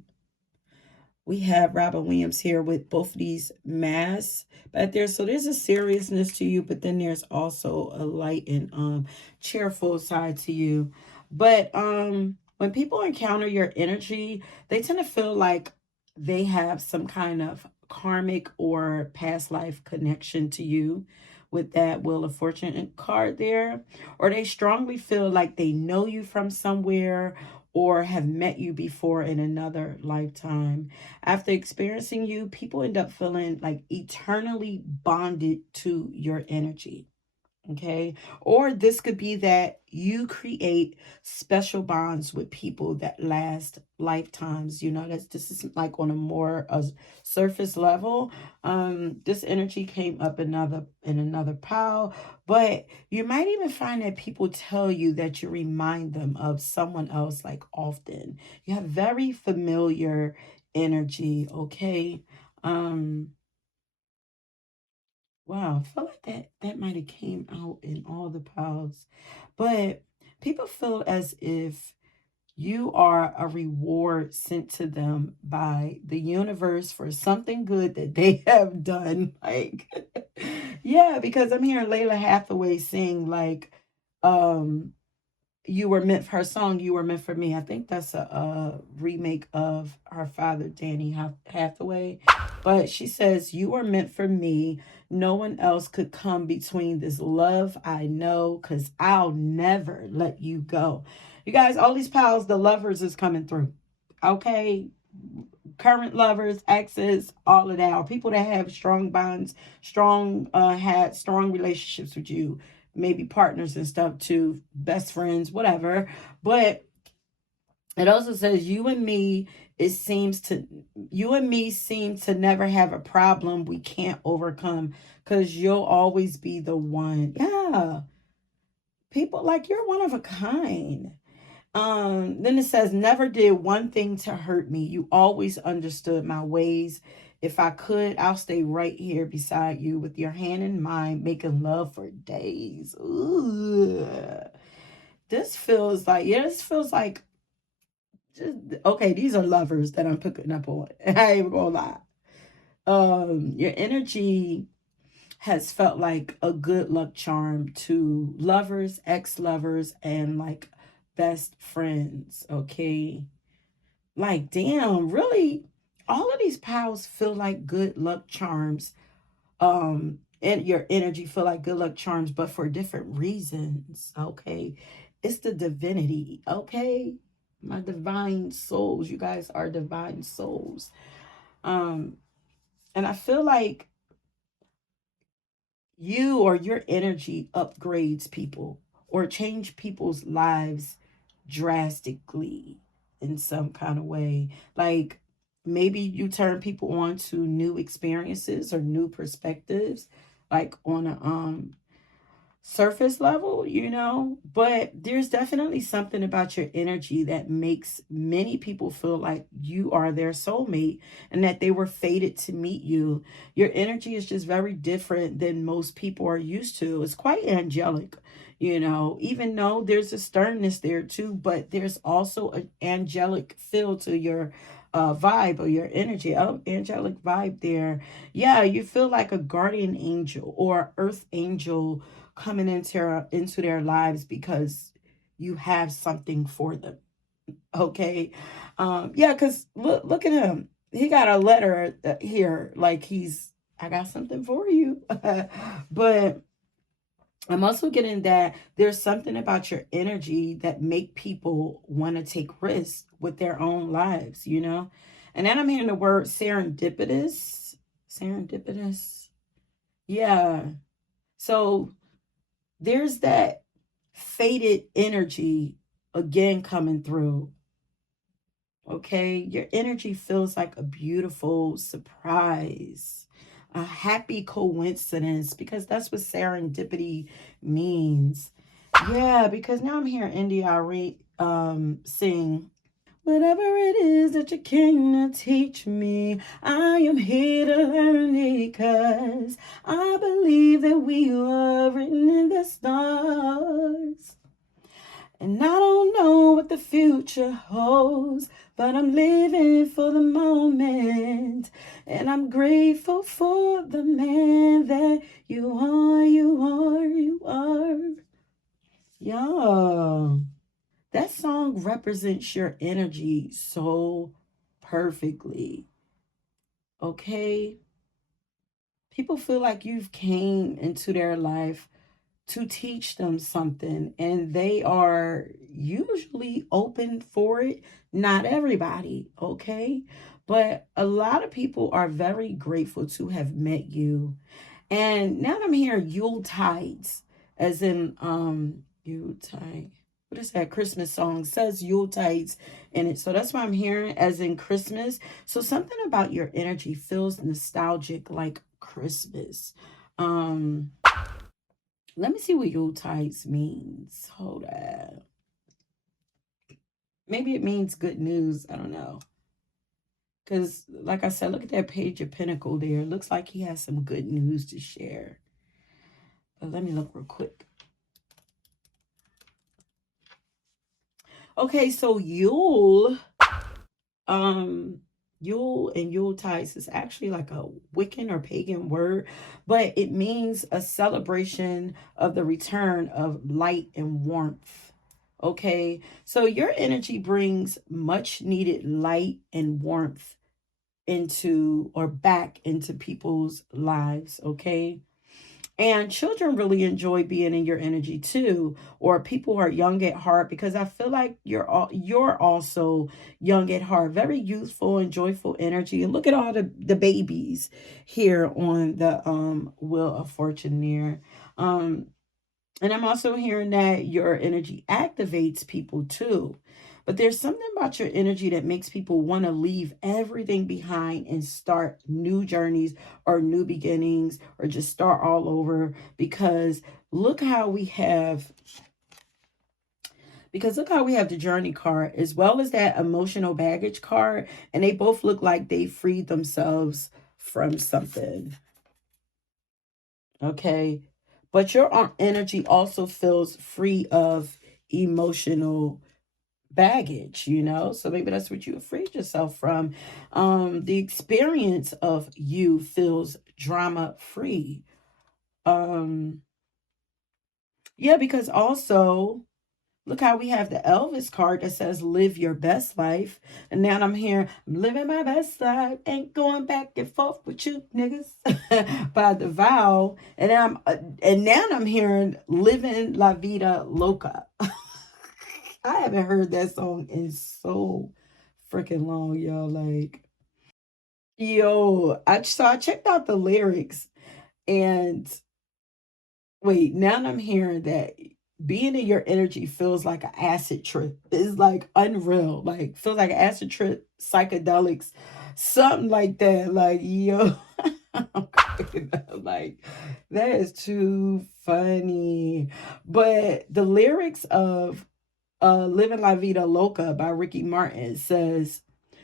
we have Robin Williams here with both of these masks but there's a seriousness to you, but then there's also a light and cheerful side to you. But when people encounter your energy, they tend to feel like they have some kind of karmic or past life connection to you with that Wheel of Fortune card there, or they strongly feel like they know you from somewhere or have met you before in another lifetime. After experiencing you, people end up feeling like eternally bonded to your energy. Okay. Or this could be that you create special bonds with people that last lifetimes. This is like on a more surface level. This energy came up in another pile, but you might even find that people tell you that you remind them of someone else like often. You have very familiar energy, okay? Um Wow, I feel like that might have came out in all the piles. But people feel as if you are a reward sent to them by the universe for something good that they have done. Like, yeah, because I'm hearing Layla Hathaway sing like, um, you were meant for her song, You Were Meant for Me. I think that's a remake of her father, Danny Hathaway. But she says, You were meant for me. No one else could come between this love I know, because I'll never let you go. You guys, all these pals, the lovers is coming through. Okay. Current lovers, exes, all of that, or people that have strong bonds, had strong relationships with you, maybe partners and stuff too, best friends, whatever. But it also says you and me seem to never have a problem we can't overcome because you'll always be the one. Yeah. People like you're one of a kind. Then it says, never did one thing to hurt me. You always understood my ways. If I could, I'll stay right here beside you with your hand in mine, making love for days. Ooh. This feels like just, okay, these are lovers that I'm picking up on. I ain't gonna lie. Your energy has felt like a good luck charm to lovers, ex-lovers, and like best friends, okay? Like, damn, really? All of these pals feel like good luck charms. And your energy feel like good luck charms, but for different reasons, okay? It's the divinity, okay? My divine souls. You guys are divine souls. Um, and I feel like you or your energy upgrades people or change people's lives drastically in some kind of way. Like maybe you turn people on to new experiences or new perspectives, like on a surface level, but there's definitely something about your energy that makes many people feel like you are their soulmate and that they were fated to meet you. Your energy is just very different than most people are used to. It's quite angelic, even though there's a sternness there too, but there's also an angelic feel to your vibe or your energy. Oh, angelic vibe there. Yeah, you feel like a guardian angel or earth angel coming into their lives because you have something for them. Okay. Yeah, because look at him. He got a letter here, like I got something for you. But I'm also getting that there's something about your energy that make people want to take risks with their own lives. And then I'm hearing the word serendipitous. Serendipitous. Yeah. So there's that faded energy again coming through. Okay. Your energy feels like a beautiful surprise, a happy coincidence, because that's what serendipity means. Yeah, because now I'm hearing India sing. Whatever it is that you came to teach me, I am here to learn because I believe that we were written in the stars. And I don't know what the future holds, but I'm living for the moment. And I'm grateful for the man that you are, you are, you are. Yeah. That song represents your energy so perfectly. Okay? People feel like you've came into their life to teach them something and they are usually open for it. Not everybody, okay? But a lot of people are very grateful to have met you. And now I'm hearing Yule tides, as in Yule tide. What is that Christmas song? It says Yule tides in it. So that's what I'm hearing as in Christmas. So something about your energy feels nostalgic like Christmas. Um Let me see what Yule tides means. Hold on. Maybe it means good news. I don't know. Because, like I said, look at that page of Pinnacle there. It looks like he has some good news to share. But let me look real quick. Okay, so um, Yule and Yule tides is actually like a Wiccan or pagan word, but it means a celebration of the return of light and warmth. Okay, so your energy brings much needed light and warmth into or back into people's lives. Okay, and children really enjoy being in your energy too, or people who are young at heart, because I feel like you're also young at heart, very youthful and joyful energy. And look at all the babies here on the Wheel of Fortune there. Um and I'm also hearing that your energy activates people too. But there's something about your energy that makes people want to leave everything behind and start new journeys or new beginnings or just start all over, look how we have look how we have the journey card as well as that emotional baggage card, and they both look like they freed themselves from something. Okay. But your energy also feels free of emotional baggage, you know? So maybe that's what you freed yourself from. The experience of you feels drama free. Um, yeah, because also look how we have the Elvis card that says live your best life. And now I'm here, I'm living my best life, ain't going back and forth with you niggas by the vow. And now I'm hearing living la vida loca. I haven't heard that song in so freaking long, y'all. Like, yo, I checked out the lyrics and wait, now I'm hearing that being in your energy feels like an acid trip. It's like unreal. Like feels like an acid trip, psychedelics, something like that. Like, yo, I'm cracking up. Like, that is too funny. But the lyrics of Living La Vida Loca by Ricky Martin says,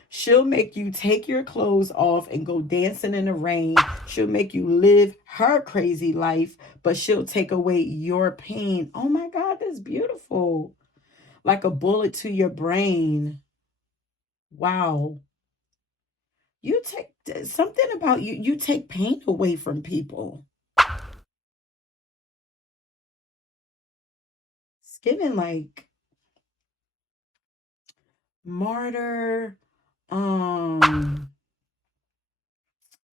she'll make you take your clothes off and go dancing in the rain. She'll make you live her crazy life, but she'll take away your pain. Oh my God, that's beautiful. Like a bullet to your brain. Wow. You take something about you, you take pain away from people. It's giving like martyr, um,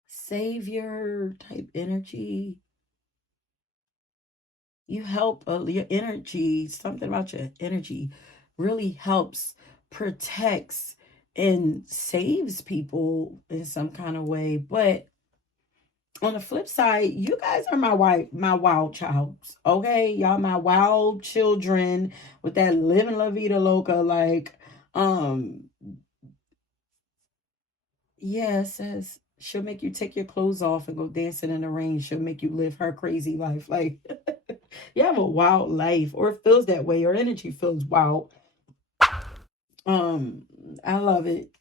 savior type energy. You help your energy, something about your energy really helps, protects, and saves people in some kind of way. But On the flip side, you guys are my wild childs. Okay, y'all my wild children with that living la vida loca. Like, um, yeah, it says she'll make you take your clothes off and go dancing in the rain. She'll make you live her crazy life. Like, you have a wild life, or it feels that way. Your energy feels wild. Um, I love it.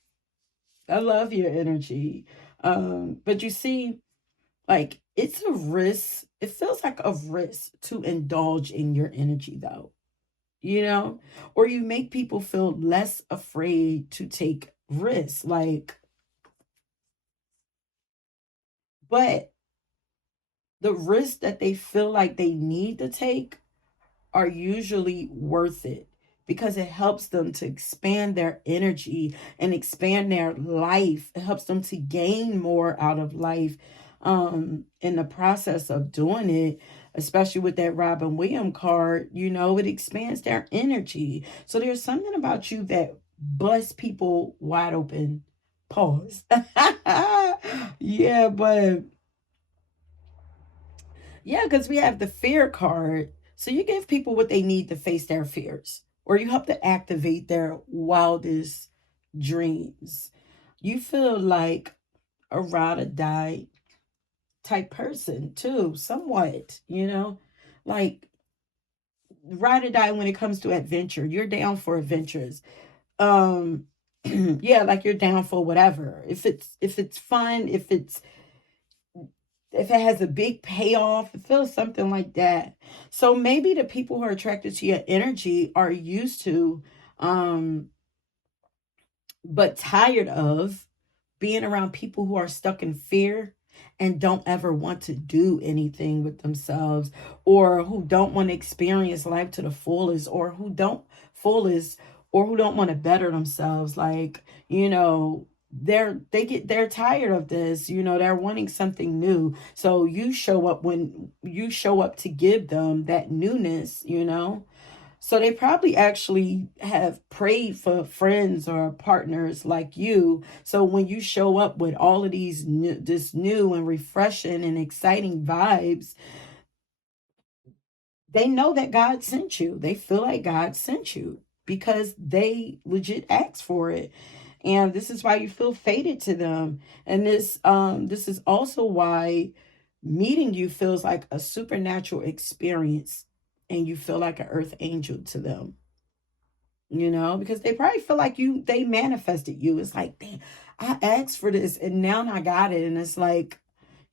I love your energy. But you see, like it's a risk. It feels like a risk to indulge in your energy though, you know? Or you make people feel less afraid to take risks. Like, but the risks that they feel like they need to take are usually worth it because it helps them to expand their energy and expand their life. It helps them to gain more out of life in the process of doing it, especially with that Robin Williams card. You know, it expands their energy. So there's something about you that busts people wide open. Pause. Yeah, but yeah, because we have the fear card. So you give people what they need to face their fears, or you help to activate their wildest dreams. You feel like a ride or die type person too, somewhat, you know? Like ride or die when it comes to adventure. You're down for adventures. Um yeah, like you're down for whatever. If it's fun, if it has a big payoff, it feels something like that. So maybe the people who are attracted to your energy are used to, um, but tired of being around people who are stuck in fear and don't ever want to do anything with themselves, or who don't want to experience life to the fullest, or fullest who don't want to better themselves. Like, you know, they're tired of this, you know, they're wanting something new. So you show up when you show up to give them that newness, you know. So they probably actually have prayed for friends or partners like you. So when you show up with all of this new and refreshing and exciting vibes, they know that God sent you. They feel like God sent you because they legit asked for it. And this is why you feel fated to them. And this is also why meeting you feels like a supernatural experience, and you feel like an earth angel to them, you know, because they probably feel like they manifested you. It's like, damn, I asked for this and now I got it. And it's like,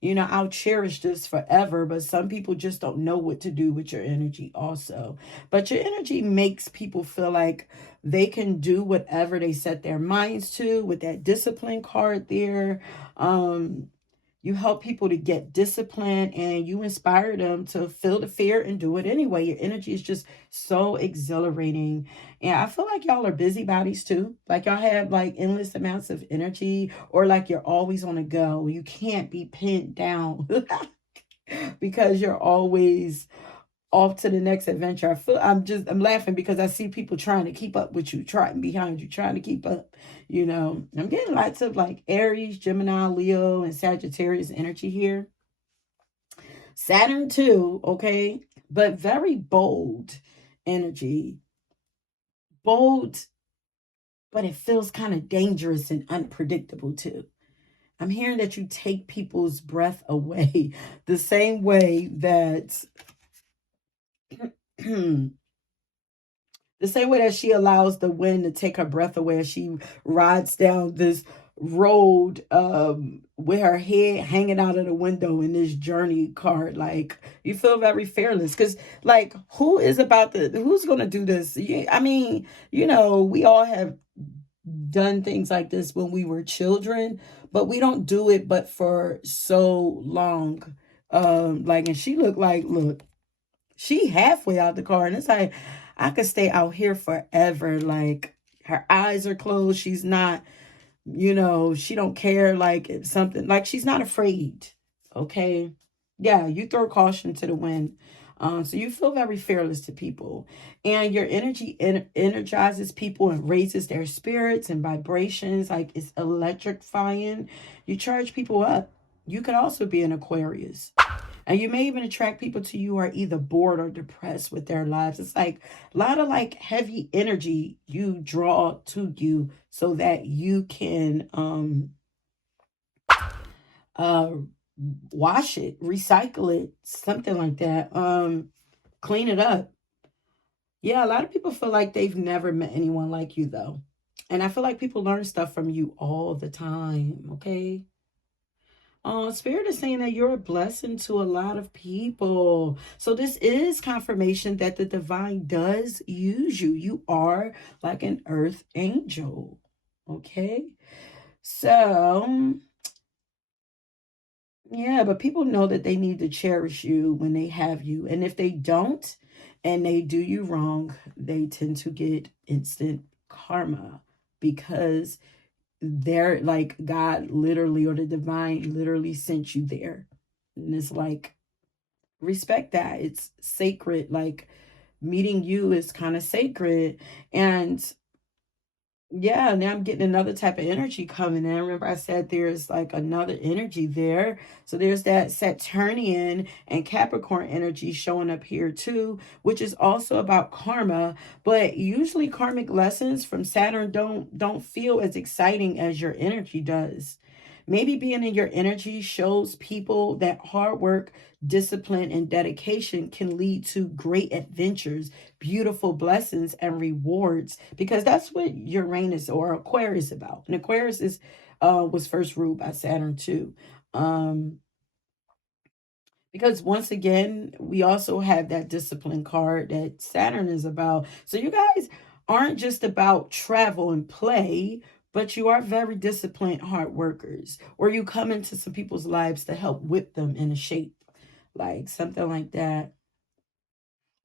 you know, I'll cherish this forever. But some people just don't know what to do with your energy also. But your energy makes people feel like they can do whatever they set their minds to with that discipline card there. Um, you help people to get disciplined, and you inspire them to feel the fear and do it anyway. Your energy is just so exhilarating. And I feel like y'all are busybodies too. Like y'all have like endless amounts of energy, or like you're always on the go. You can't be pinned down because you're always off to the next adventure. I'm laughing because I see people trying to keep up with you, trying behind you, trying to keep up. You know, I'm getting lots of like Aries, Gemini, Leo, and Sagittarius energy here. Saturn too, okay, but very bold energy. Bold, but it feels kind of dangerous and unpredictable too. I'm hearing that you take people's breath away the same way that the same way that she allows the wind to take her breath away as she rides down this road with her head hanging out of the window in this journey card. Like, you feel very fearless because, like, who's gonna do this? I mean, you know, we all have done things like this when we were children, but we don't do it but for so long. Like, and she look, she halfway out the car, and it's like I could stay out here forever. Like, her eyes are closed. She's not, you know, she don't care. Like, it's something like she's not afraid. Okay, yeah, you throw caution to the wind. So you feel very fearless to people, and your energy energizes people and raises their spirits and vibrations. Like, it's electrifying. You charge people up. you could also be an Aquarius. And you may even attract people to you who are either bored or depressed with their lives. It's like a lot of like heavy energy you draw to you so that you can uh wash it, recycle it, something like that. Clean it up. Yeah, a lot of people feel like they've never met anyone like you though. And I feel like people learn stuff from you all the time, okay? Spirit is saying that you're a blessing to a lot of people. So this is confirmation that the divine does use you. You are like an earth angel. Okay. So yeah, but people know that they need to cherish you when they have you. And if they don't and they do you wrong, they tend to get instant karma because they're like God literally or the divine literally sent you there. And it's like, respect that. It's sacred. Like meeting you is kind of sacred. And yeah, now I'm getting another type of energy coming in. Remember, I said there's like another energy there. So there's that Saturnian and Capricorn energy showing up here too, which is also about karma. But usually karmic lessons from Saturn don't feel as exciting as your energy does. Maybe being in your energy shows people that hard work, discipline, and dedication can lead to great adventures, beautiful blessings, and rewards, because that's what Uranus or Aquarius is about. And Aquarius is was first ruled by Saturn too. Um, because once again, we also have that discipline card that Saturn is about. So you guys aren't just about travel and play, but you are very disciplined hard workers, or you come into some people's lives to help whip them into shape, like something like that.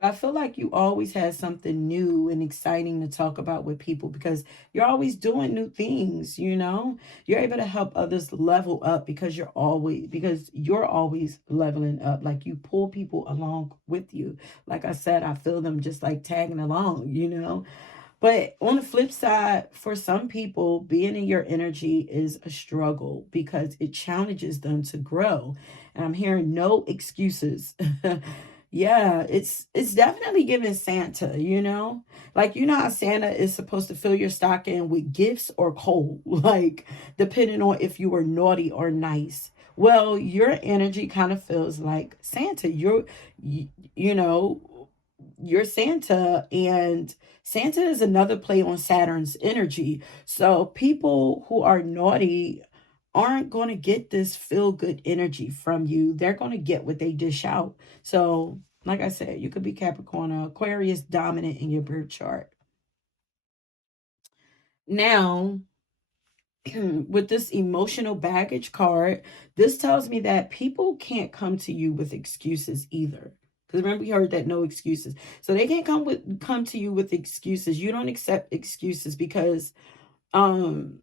I feel like you always have something new and exciting to talk about with people because you're always doing new things, you know? You're able to help others level up because you're always leveling up. Like you pull people along with you. Like I said, I feel them just like tagging along, you know? But on the flip side, for some people, being in your energy is a struggle because it challenges them to grow. And I'm hearing no excuses. Yeah, it's definitely giving Santa, you know? Like you know how Santa is supposed to fill your stocking with gifts or coal, like depending on if you were naughty or nice. Well, your energy kind of feels like Santa. You know, you're Santa, and Santa is another play on Saturn's energy. So people who are naughty aren't going to get this feel good energy from you. They're going to get what they dish out. So, like I said, you could be Capricorn or Aquarius dominant in your birth chart. Now, with this emotional baggage card, this tells me that people can't come to you with excuses either. Because remember, we heard that no excuses. So they can't come to you with excuses. You don't accept excuses because um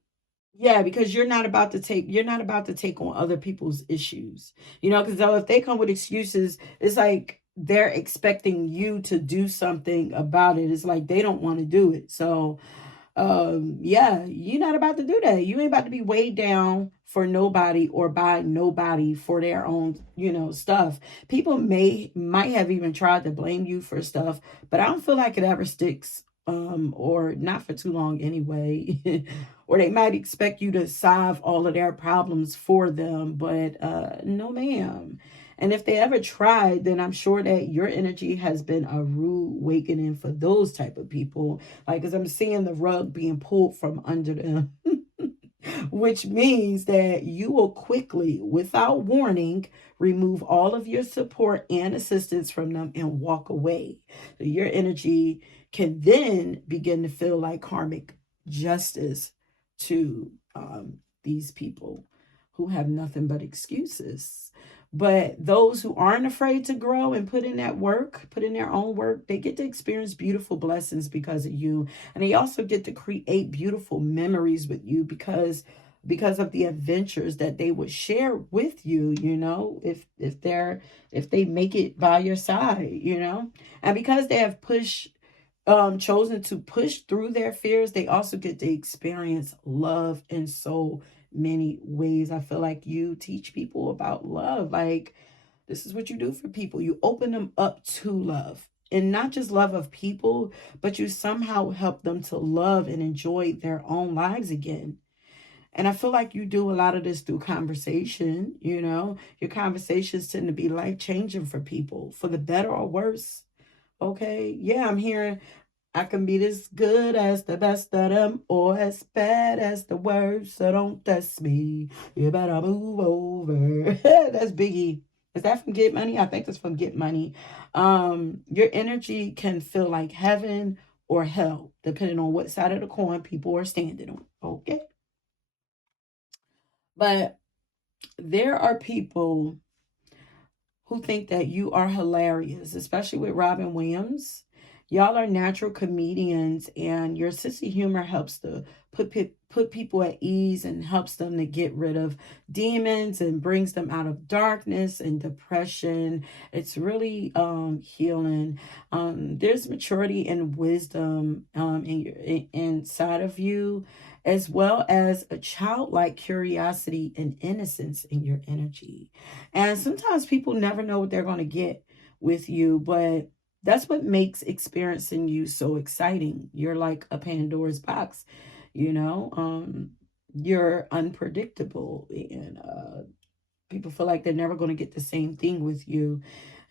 yeah, because you're not about to take on other people's issues. You know, because if they come with excuses, it's like they're expecting you to do something about it. It's like they don't want to do it. So yeah, you're not about to do that. You ain't about to be weighed down for nobody or by nobody for their own, you know, stuff. People might have even tried to blame you for stuff, but I don't feel like it ever sticks, or not for too long anyway. Or they might expect you to solve all of their problems for them, but no ma'am. And if they ever tried, then I'm sure that your energy has been a rude awakening for those type of people. Like, as I'm seeing the rug being pulled from under them, which means that you will quickly, without warning, remove all of your support and assistance from them and walk away. So your energy can then begin to feel like karmic justice to these people who have nothing but excuses. But those who aren't afraid to grow and put in that work, put in their own work, they get to experience beautiful blessings because of you. And they also get to create beautiful memories with you because of the adventures that they would share with you, you know, if they make it by your side, you know. And because they have chosen to push through their fears, they also get to experience love and soul many ways. I feel like you teach people about love. Like, this is what you do for people. You open them up to love. And not just love of people, but you somehow help them to love and enjoy their own lives again. And I feel like you do a lot of this through conversation. You know, your conversations tend to be life changing for people, for the better or worse. Okay. Yeah, I'm hearing I can be as good as the best of them or as bad as the worst. So don't test me. You better move over. That's Biggie. Is that from Get Money? I think that's from Get Money. Your energy can feel like heaven or hell, depending on what side of the coin people are standing on. Okay. But there are people who think that you are hilarious, especially with Robin Williams. Y'all are natural comedians, and your sense of humor helps to put people at ease and helps them to get rid of demons and brings them out of darkness and depression. It's really healing. There's maturity and wisdom inside of you, as well as a childlike curiosity and innocence in your energy. And sometimes people never know what they're going to get with you, but that's what makes experiencing you so exciting. You're like a Pandora's box, you know? You're unpredictable, and people feel like they're never going to get the same thing with you.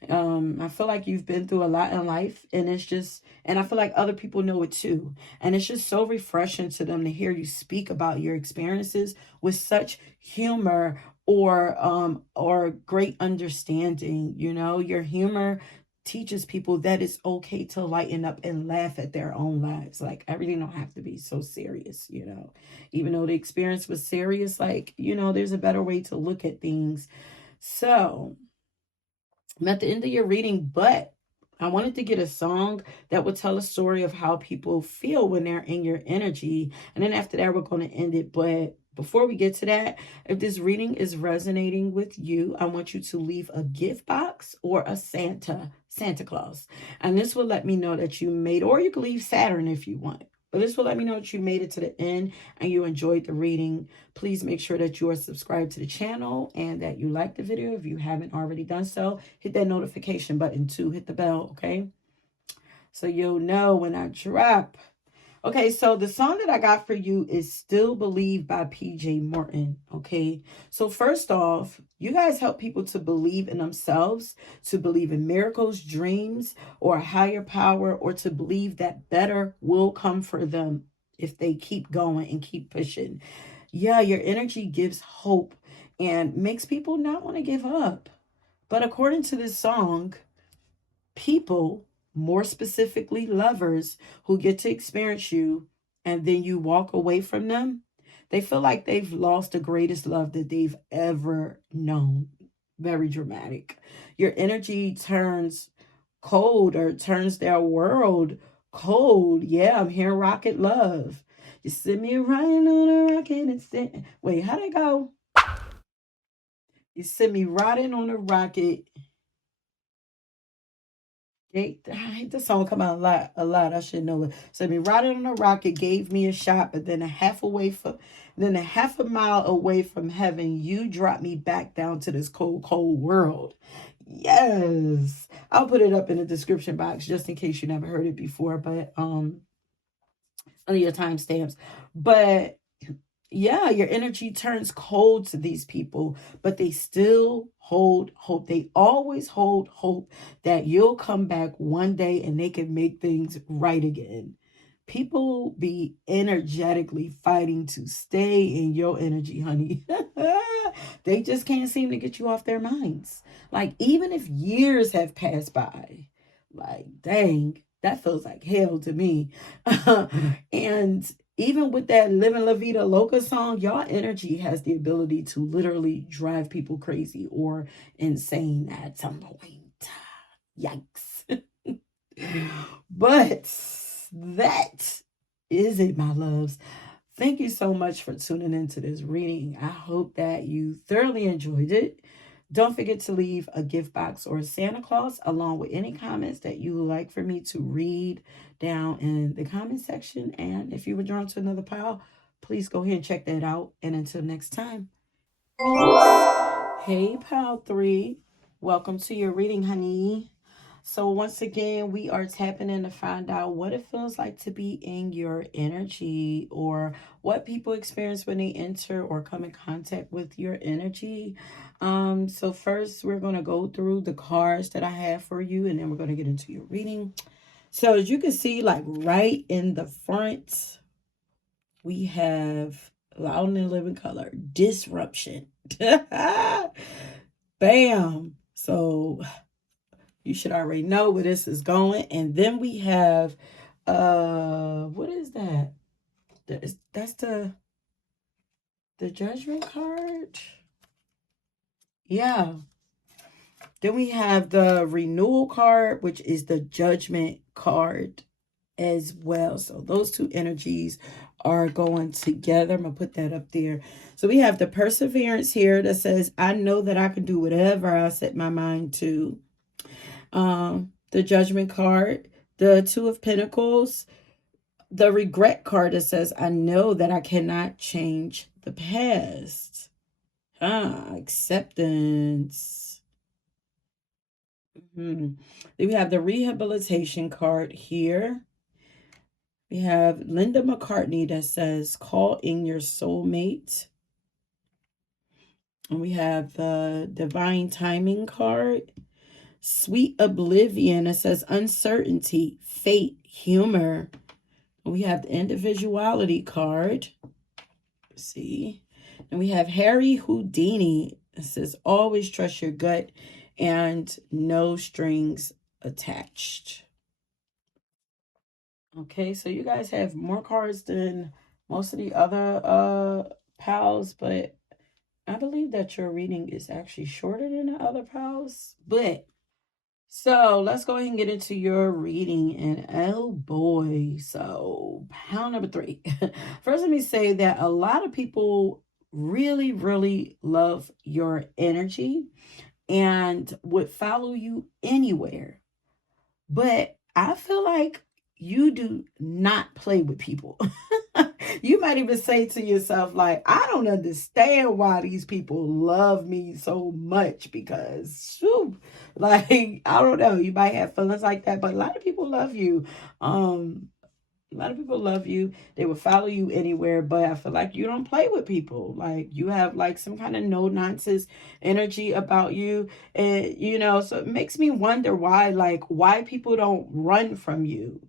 I feel like you've been through a lot in life, and it's just, and I feel like other people know it too. And it's just so refreshing to them to hear you speak about your experiences with such humor or great understanding. You know, your humor teaches people that it's okay to lighten up and laugh at their own lives. Like, everything don't have to be so serious, you know. Even though the experience was serious, like, you know, there's a better way to look at things. So, I'm at the end of your reading, but I wanted to get a song that would tell a story of how people feel when they're in your energy. And then after that, we're going to end it. But before we get to that, if this reading is resonating with you, I want you to leave a gift box or a Santa Claus. And this will let me know that you made, or you can leave Saturn if you want. But this will let me know that you made it to the end and you enjoyed the reading. Please make sure that you are subscribed to the channel and that you like the video. If you haven't already done so, hit that notification button too. Hit the bell, okay? So you'll know when I drop. Okay, so the song that I got for you is Still Believe by PJ Morton. Okay, so first off, you guys help people to believe in themselves, to believe in miracles, dreams, or a higher power, or to believe that better will come for them if they keep going and keep pushing. Yeah, your energy gives hope and makes people not want to give up. But according to this song, people, more specifically lovers, who get to experience you and then you walk away from them, they feel like they've lost the greatest love that they've ever known. Very dramatic. Your energy turns cold, or turns their world cold. Yeah, I'm hearing rocket love. You send me riding on a rocket and send. Wait, how'd it go? You send me riding on a rocket. I hate the song come out a lot. I should know it. So me riding on a rocket gave me a shot, but then a half a mile away from heaven, you dropped me back down to this cold, cold world. Yes, I'll put it up in the description box just in case you never heard it before. But under your timestamps, but yeah, your energy turns cold to these people, but they still hold hope. They always hold hope that you'll come back one day and they can make things right again. People be energetically fighting to stay in your energy, honey. They just can't seem to get you off their minds. Like, even if years have passed by, like, dang, that feels like hell to me. And even with that Living La Vida Loca song, y'all energy has the ability to literally drive people crazy or insane at some point. Yikes. But that is it, my loves. Thank you so much for tuning into this reading. I hope that you thoroughly enjoyed it. Don't forget to leave a gift box or a Santa Claus along with any comments that you would like for me to read down in the comment section. And if you were drawn to another pile, please go ahead and check that out. And until next time, peace. Hey, Pal 3. Welcome to your reading, honey. So once again, we are tapping in to find out what it feels like to be in your energy, or what people experience when they enter or come in contact with your energy. So first we're going to go through the cards that I have for you, and then we're going to get into your reading. So as you can see, like right in the front, we have loud and living color, disruption. Bam. So you should already know where this is going. And then we have what is that? That's the judgment card. Yeah. Then we have the renewal card, which is the judgment card as well. So those two energies are going together. I'm going to put that up there. So we have the perseverance here that says, I know that I can do whatever I set my mind to. The judgment card, the Two of Pentacles, the regret card that says, I know that I cannot change the past. Acceptance. Then we have the rehabilitation card here. We have Linda McCartney that says, call in your soulmate. And we have the divine timing card. Sweet oblivion. It says uncertainty, fate, humor. And we have the individuality card. Let's see. And we have Harry Houdini. It says always trust your gut and no strings attached. Okay, so you guys have more cards than most of the other pals, but I believe that your reading is actually shorter than the other pals. But so let's go ahead and get into your reading. And oh boy, so pal number 3. First, let me say that a lot of people really, really love your energy and would follow you anywhere. But I feel like you do not play with people. You might even say to yourself, like, I don't understand why these people love me so much, because whew, like, I don't know, you might have feelings like that, but a lot of people love you. A lot of people love you. They will follow you anywhere, but I feel like you don't play with people. Like, you have like some kind of no nonsense energy about you. And, so it makes me wonder why people don't run from you,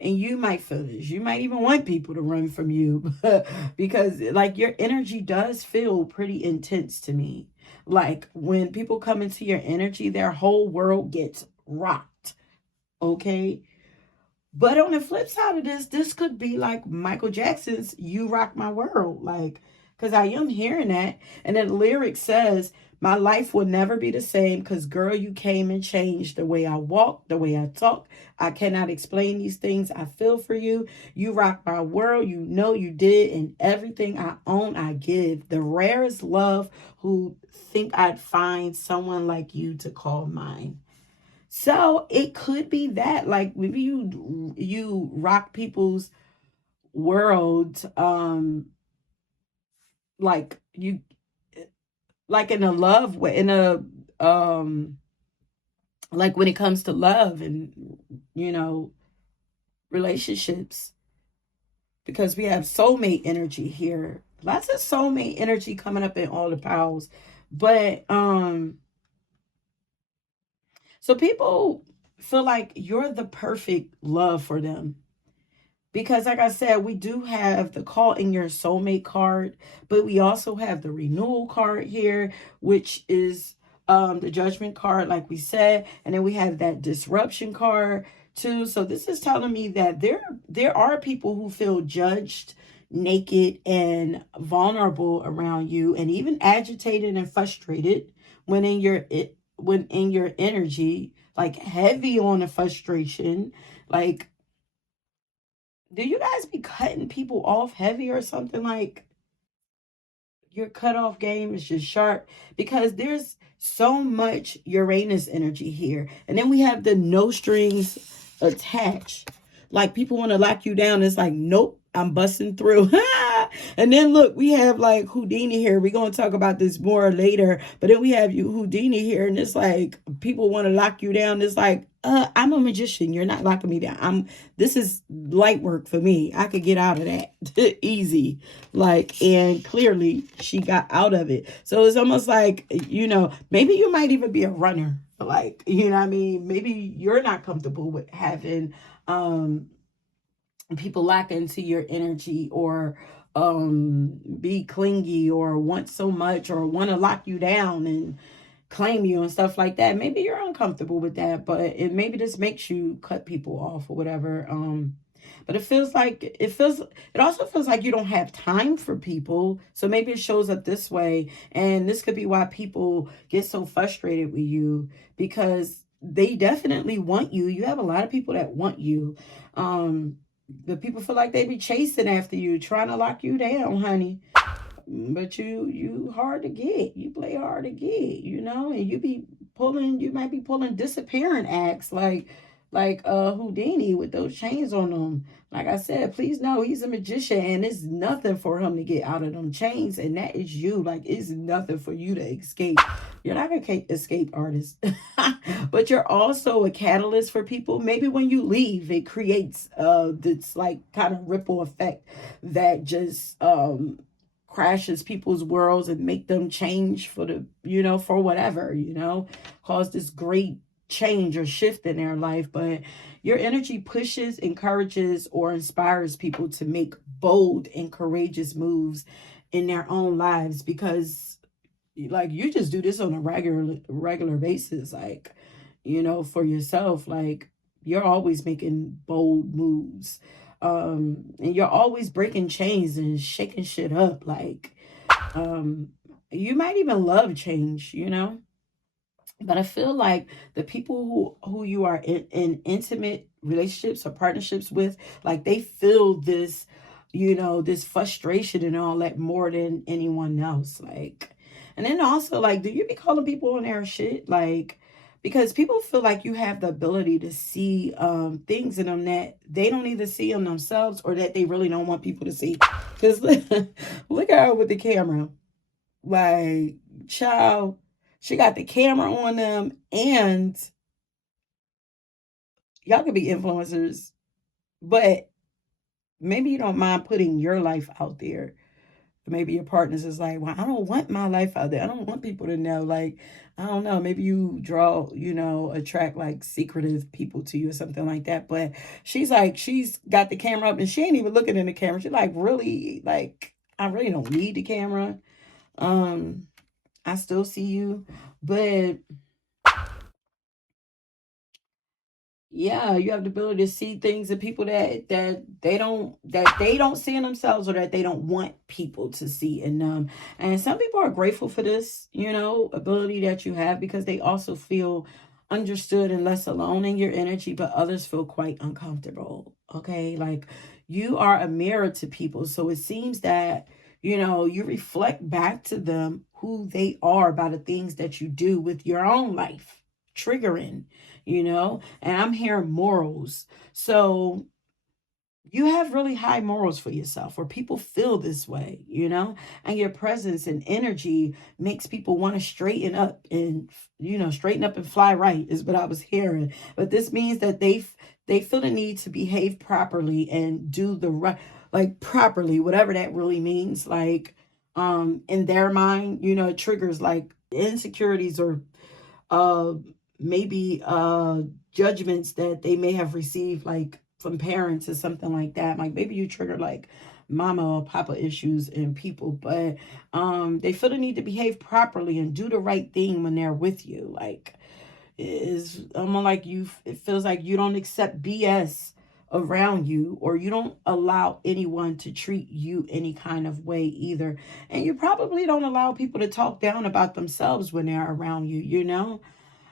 And you might feel this. You might even want people to run from you because like your energy does feel pretty intense to me. Like when people come into your energy, their whole world gets rocked. Okay? But on the flip side of this could be like Michael Jackson's You Rock My World. Like, because I am hearing that. And then the lyric says, my life will never be the same because, girl, you came and changed the way I walk, the way I talk. I cannot explain these things I feel for you. You rock my world. You know you did. And everything I own, I give. The rarest love who think I'd find someone like you to call mine. So it could be that, like maybe you rock people's world, like you, like in a love way, in a like when it comes to love and relationships, because we have soulmate energy here. Lots of soulmate energy coming up in all the pals, but so people feel like you're the perfect love for them. Because, like I said, we do have the call in your soulmate card, but we also have the renewal card here, which is the judgment card, like we said. And then we have that disruption card, too. So this is telling me that there are people who feel judged, naked, and vulnerable around you, and even agitated and frustrated when in your energy, like heavy on the frustration, like, do you guys be cutting people off heavy or something? Like your cutoff game is just sharp, because there's so much Uranus energy here. And then we have the no strings attached. Like people want to lock you down. It's like, nope, I'm busting through. And then look, we have like Houdini here. We're going to talk about this more later. But then we have you Houdini here, and it's like people want to lock you down. It's like, I'm a magician. You're not locking me down. This is light work for me. I could get out of that easy. Like, and clearly she got out of it. So it's almost like, maybe you might even be a runner. Like, what I mean? Maybe you're not comfortable with having people lock into your energy, or be clingy, or want so much, or want to lock you down and claim you and stuff like that. Maybe you're uncomfortable with that, but maybe this makes you cut people off or whatever. But it also feels like you don't have time for people. So maybe it shows up this way. And this could be why people get so frustrated with you, because they definitely want you. You have a lot of people that want you. The people feel like they be chasing after you, trying to lock you down, honey. But you hard to get. You play hard to get, and you might be pulling disappearing acts like Houdini with those chains on them. Like I said, please know he's a magician, and it's nothing for him to get out of them chains, and that is you. Like, it's nothing for you to escape. You're not gonna escape, artist. But you're also a catalyst for people. Maybe when you leave, it creates this like kind of ripple effect that just crashes people's worlds and make them change for for whatever, cause this great change or shift in their life. But your energy pushes, encourages, or inspires people to make bold and courageous moves in their own lives, because like you just do this on a regular basis, like, for yourself. Like, you're always making bold moves, and you're always breaking chains and shaking shit up. Like, um you might even love change, but I feel like the people who you are in intimate relationships or partnerships with, like, they feel this, this frustration and all that more than anyone else. Like, and then also, like, do you be calling people on their shit? Like, because people feel like you have the ability to see things in them that they don't either see in themselves, or that they really don't want people to see. Because look at her with the camera. Like, child, she got the camera on them, and y'all could be influencers, but maybe you don't mind putting your life out there. Maybe your partner's is like, well, I don't want my life out there. I don't want people to know. Like, I don't know. Maybe you draw, attract like secretive people to you or something like that. But she's like, she's got the camera up and she ain't even looking in the camera. She's like, really? Like, I really don't need the camera. I still see you, but yeah, you have the ability to see things in people that they don't see in themselves, or that they don't want people to see in them. And some people are grateful for this, ability that you have, because they also feel understood and less alone in your energy, but others feel quite uncomfortable. Okay? Like, you are a mirror to people. So it seems that you reflect back to them who they are by the things that you do with your own life, triggering, and I'm hearing morals. So you have really high morals for yourself, or people feel this way, and your presence and energy makes people want to straighten up and fly right, is what I was hearing. But this means that they feel the need to behave properly and do the right, like, properly, whatever that really means. Like, in their mind, it triggers like insecurities, or uh maybe judgments that they may have received, like from parents or something like that. Like, maybe you trigger like mama or papa issues in people, but they feel the need to behave properly and do the right thing when they're with you. Like, is almost like it feels like you don't accept BS around you, or you don't allow anyone to treat you any kind of way either. And you probably don't allow people to talk down about themselves when they're around you,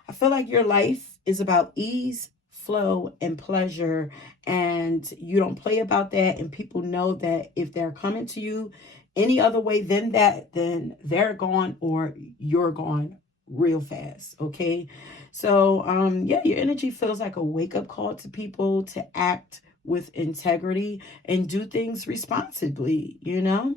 I feel like your life is about ease, flow, and pleasure, and you don't play about that. And people know that if they're coming to you any other way than that, then they're gone, or you're gone real fast. Okay. So yeah, your energy feels like a wake-up call to people to act with integrity and do things responsibly, you know,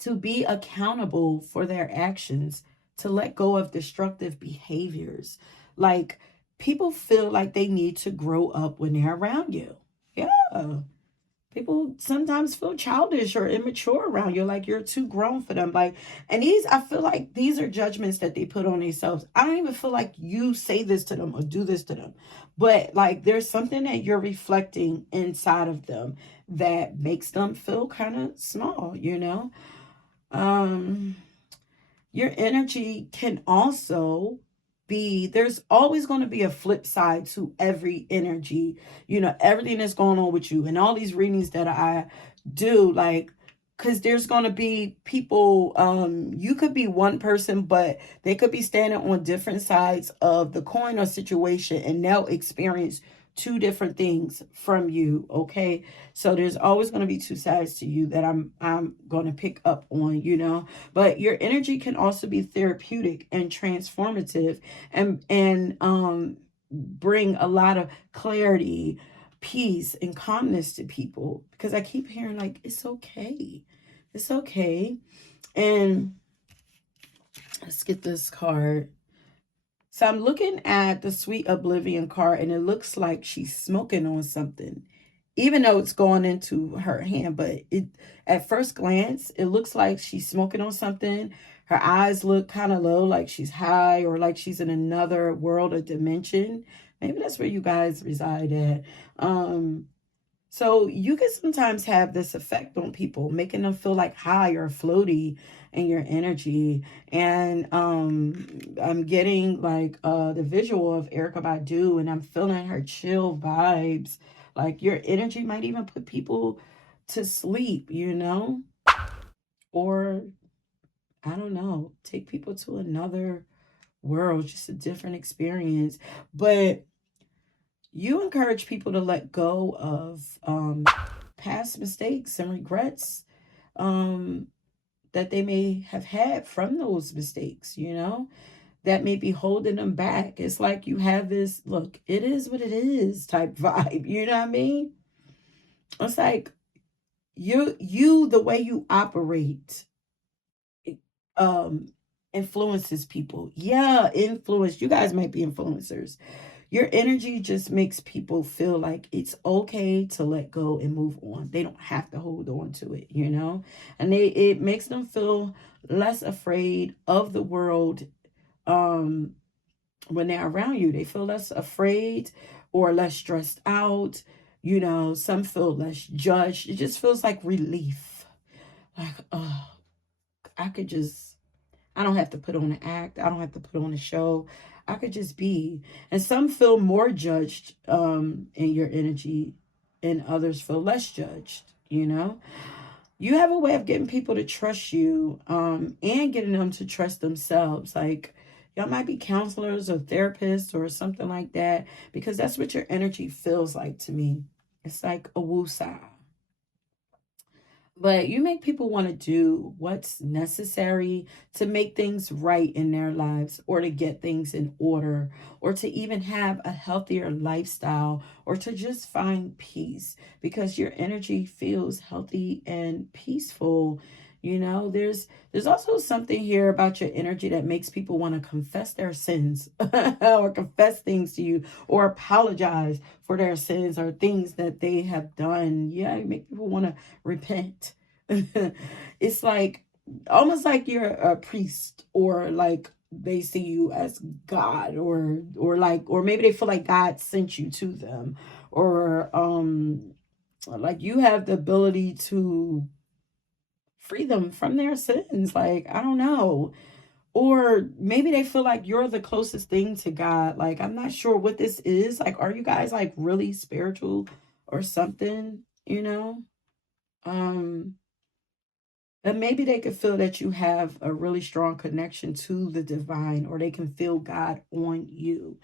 to be accountable for their actions, to let go of destructive behaviors. Like, people feel like they need to grow up when they're around you. Yeah. People sometimes feel childish or immature around you, like you're too grown for them. Like, and these, I feel like these are judgments that they put on themselves. I don't even feel like you say this to them or do this to them, but like there's something that you're reflecting inside of them that makes them feel kind of small, you know? Um, your energy can also be, there's always going to be a flip side to every energy, you know, everything that's going on with you and all these readings that I do, like, because there's going to be people, you could be one person, but they could be standing on different sides of the coin or situation, and they'll experience two different things from you. Okay, so there's always going to be two sides to you that I'm going to pick up on, you know. But your energy can also be therapeutic and transformative, and bring a lot of clarity, peace, and calmness to people, because I keep hearing like it's okay. It's okay. And let's get this card. So I'm looking at the Sweet Oblivion card, and it looks like she's smoking on something, even though it's going into her hand. But it, at first glance, it looks like she's smoking on something. Her eyes look kind of low, like she's high or like she's in another world or dimension. Maybe that's where you guys reside at. So you can sometimes have this effect on people, making them feel like high or floaty in your energy. And I'm getting like the visual of Erica Badu, and I'm feeling her chill vibes. Like your energy might even put people to sleep, you know? Or I don't know, take people to another world, just a different experience. But you encourage people to let go of past mistakes and regrets um, that they may have had from those mistakes, you know, that may be holding them back. It's like you have this, look, it is what it is type vibe, you know what I mean? It's like the way you operate um, influences people. Yeah, influence. You guys might be influencers. Your energy just makes people feel like it's okay to let go and move on. They don't have to hold on to it, you know? And it makes them feel less afraid of the world um when they're around you. They feel less afraid or less stressed out. You know, some feel less judged. It just feels like relief. Like, oh, I could just, I don't have to put on an act. I don't have to put on a show. I could just be. And some feel more judged in your energy, and others feel less judged, you know? You have a way of getting people to trust you and getting them to trust themselves. Like, y'all might be counselors or therapists or something like that, because that's what your energy feels like to me. It's like a woosah. But you make people want to do what's necessary to make things right in their lives, or to get things in order, or to even have a healthier lifestyle, or to just find peace, because your energy feels healthy and peaceful. You know, there's also something here about your energy that makes people want to confess their sins or confess things to you, or apologize for their sins or things that they have done. Yeah, you make people want to repent. It's like almost like you're a priest, or like they see you as God, or like, or maybe they feel like God sent you to them, or like you have the ability to free them from their sins. Like, I don't know. Or maybe they feel like you're the closest thing to God. Like, I'm not sure what this is. Like, are you guys like really spiritual or something, you know? Um And maybe they could feel that you have a really strong connection to the divine, or they can feel God on you.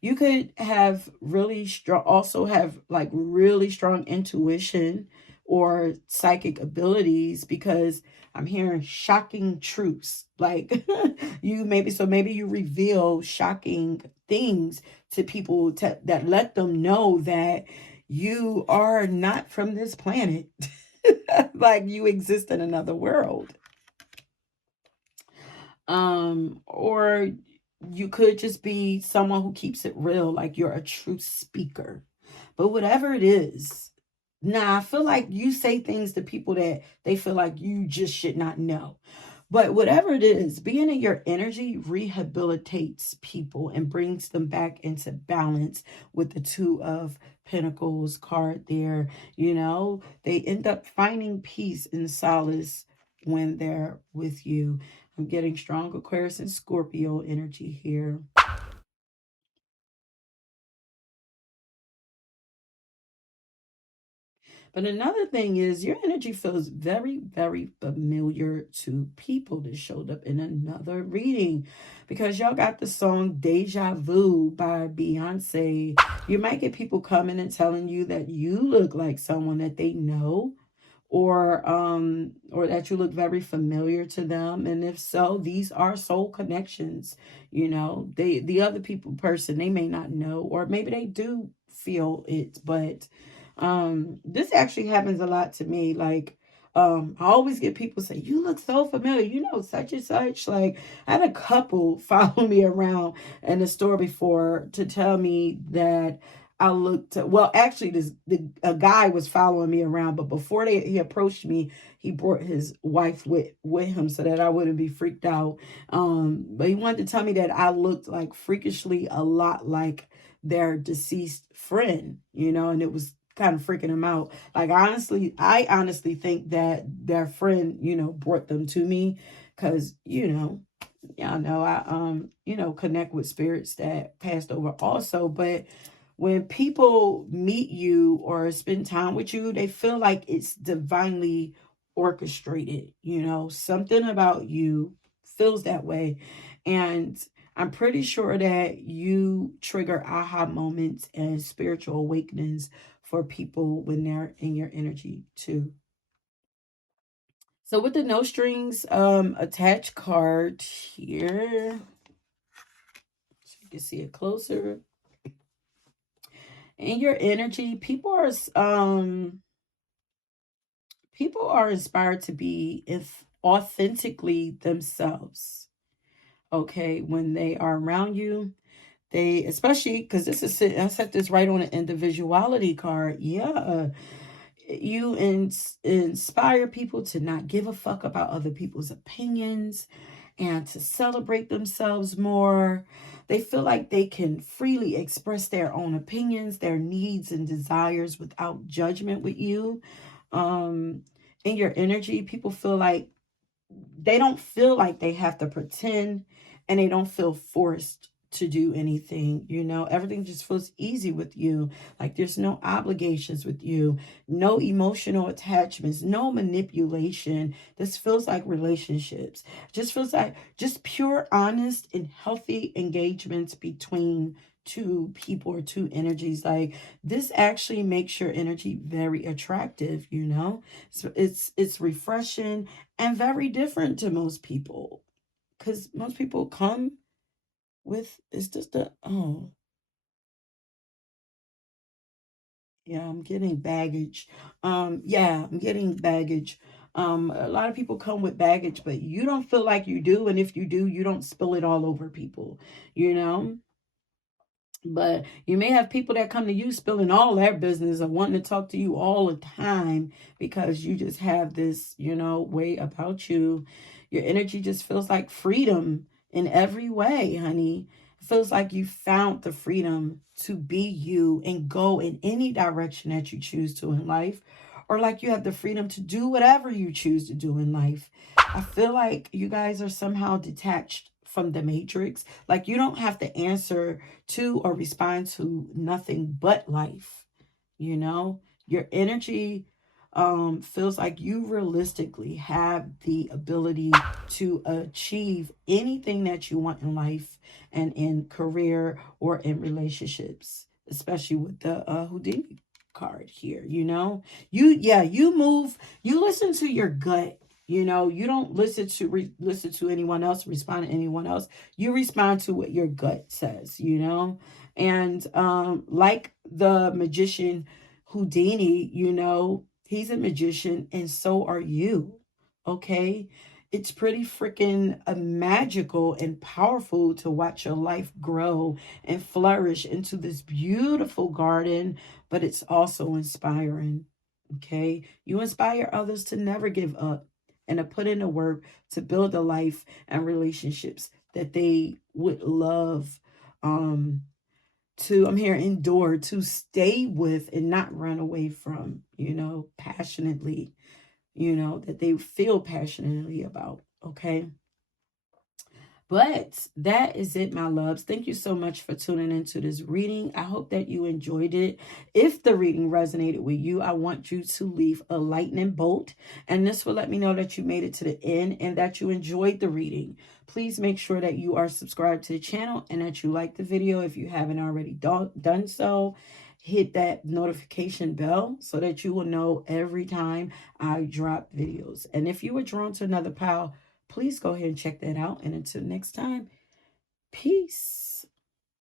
You could have really strong, also have like really strong intuition or psychic abilities, because I'm hearing shocking truths. Like you maybe, so maybe you reveal shocking things to people that let them know that you are not from this planet. Like you exist in another world. Or you could just be someone who keeps it real, like you're a true speaker. But whatever it is, now I feel like you say things to people that they feel like you just should not know. But whatever it is, being in your energy rehabilitates people and brings them back into balance with the Two of Pentacles card there. You know, they end up finding peace and solace when they're with you. I'm getting strong Aquarius and Scorpio energy here. But another thing is your energy feels very, very familiar to people that showed up in another reading because y'all got the song Deja Vu by Beyonce. You might get people coming and telling you that you look like someone that they know, or that you look very familiar to them. And if so, these are soul connections. You know, the other person, they may not know, or maybe they do feel it, but this actually happens a lot to me. Like I always get people say, you look so familiar, you know, such and such. Like I had a couple follow me around in the store before to tell me that I looked, well, actually a guy was following me around, but before he approached me, he brought his wife with him so that I wouldn't be freaked out. But he wanted to tell me that I looked like freakishly a lot like their deceased friend, you know, and it was kind of freaking him out. Like I honestly think that their friend, you know, brought them to me because, you know, y'all know I you know, connect with spirits that passed over also. But when people meet you or spend time with you, they feel like it's divinely orchestrated. You know, something about you feels that way. And I'm pretty sure that you trigger aha moments and spiritual awakenings for people when they're in your energy too. So with the no strings attached card here, so you can see it closer. In your energy, people are inspired to be if authentically themselves. Okay, when they are around you, they, especially because I set this right on an individuality card. Yeah, you inspire people to not give a fuck about other people's opinions and to celebrate themselves more. They feel like they can freely express their own opinions, their needs and desires without judgment with you. Um, in your energy, people feel like they don't feel like they have to pretend, and they don't feel forced to do anything. You know, everything just feels easy with you. Like there's no obligations with you, no emotional attachments, no manipulation. This feels like relationships. Just feels like just pure, honest, and healthy engagements between two people or two energies. Like this actually makes your energy very attractive, you know. So it's refreshing and very different to most people, because most people come with, it's just a, oh yeah, I'm getting baggage. Yeah, I'm getting baggage. A lot of people come with baggage, but you don't feel like you do, and if you do, you don't spill it all over people, you know. But you may have people that come to you spilling all their business and wanting to talk to you all the time because you just have this, you know, way about you. Your energy just feels like freedom in every way, honey. It feels like you found the freedom to be you and go in any direction that you choose to in life, or like you have the freedom to do whatever you choose to do in life. I feel like you guys are somehow detached from the matrix. Like you don't have to answer to or respond to nothing but life. You know, your energy feels like you realistically have the ability to achieve anything that you want in life and in career or in relationships, especially with the Houdini card here. You know, you move, you listen to your gut. You know, you don't listen to anyone else, respond to anyone else. You respond to what your gut says, you know. And like the magician Houdini, you know, he's a magician and so are you. Okay? It's pretty freaking magical and powerful to watch your life grow and flourish into this beautiful garden, but it's also inspiring. Okay? You inspire others to never give up and to put in the work to build a life and relationships that they would love to, I'm here, endure, to stay with and not run away from, you know, passionately, you know, that they feel passionately about. Okay. But that is it, my loves. Thank you so much for tuning into this reading. I hope that you enjoyed it. If the reading resonated with you, I want you to leave a lightning bolt. And this will let me know that you made it to the end and that you enjoyed the reading. Please make sure that you are subscribed to the channel and that you like the video if you haven't already done so. Hit that notification bell so that you will know every time I drop videos. And if you were drawn to another pile, please go ahead and check that out. And until next time, peace.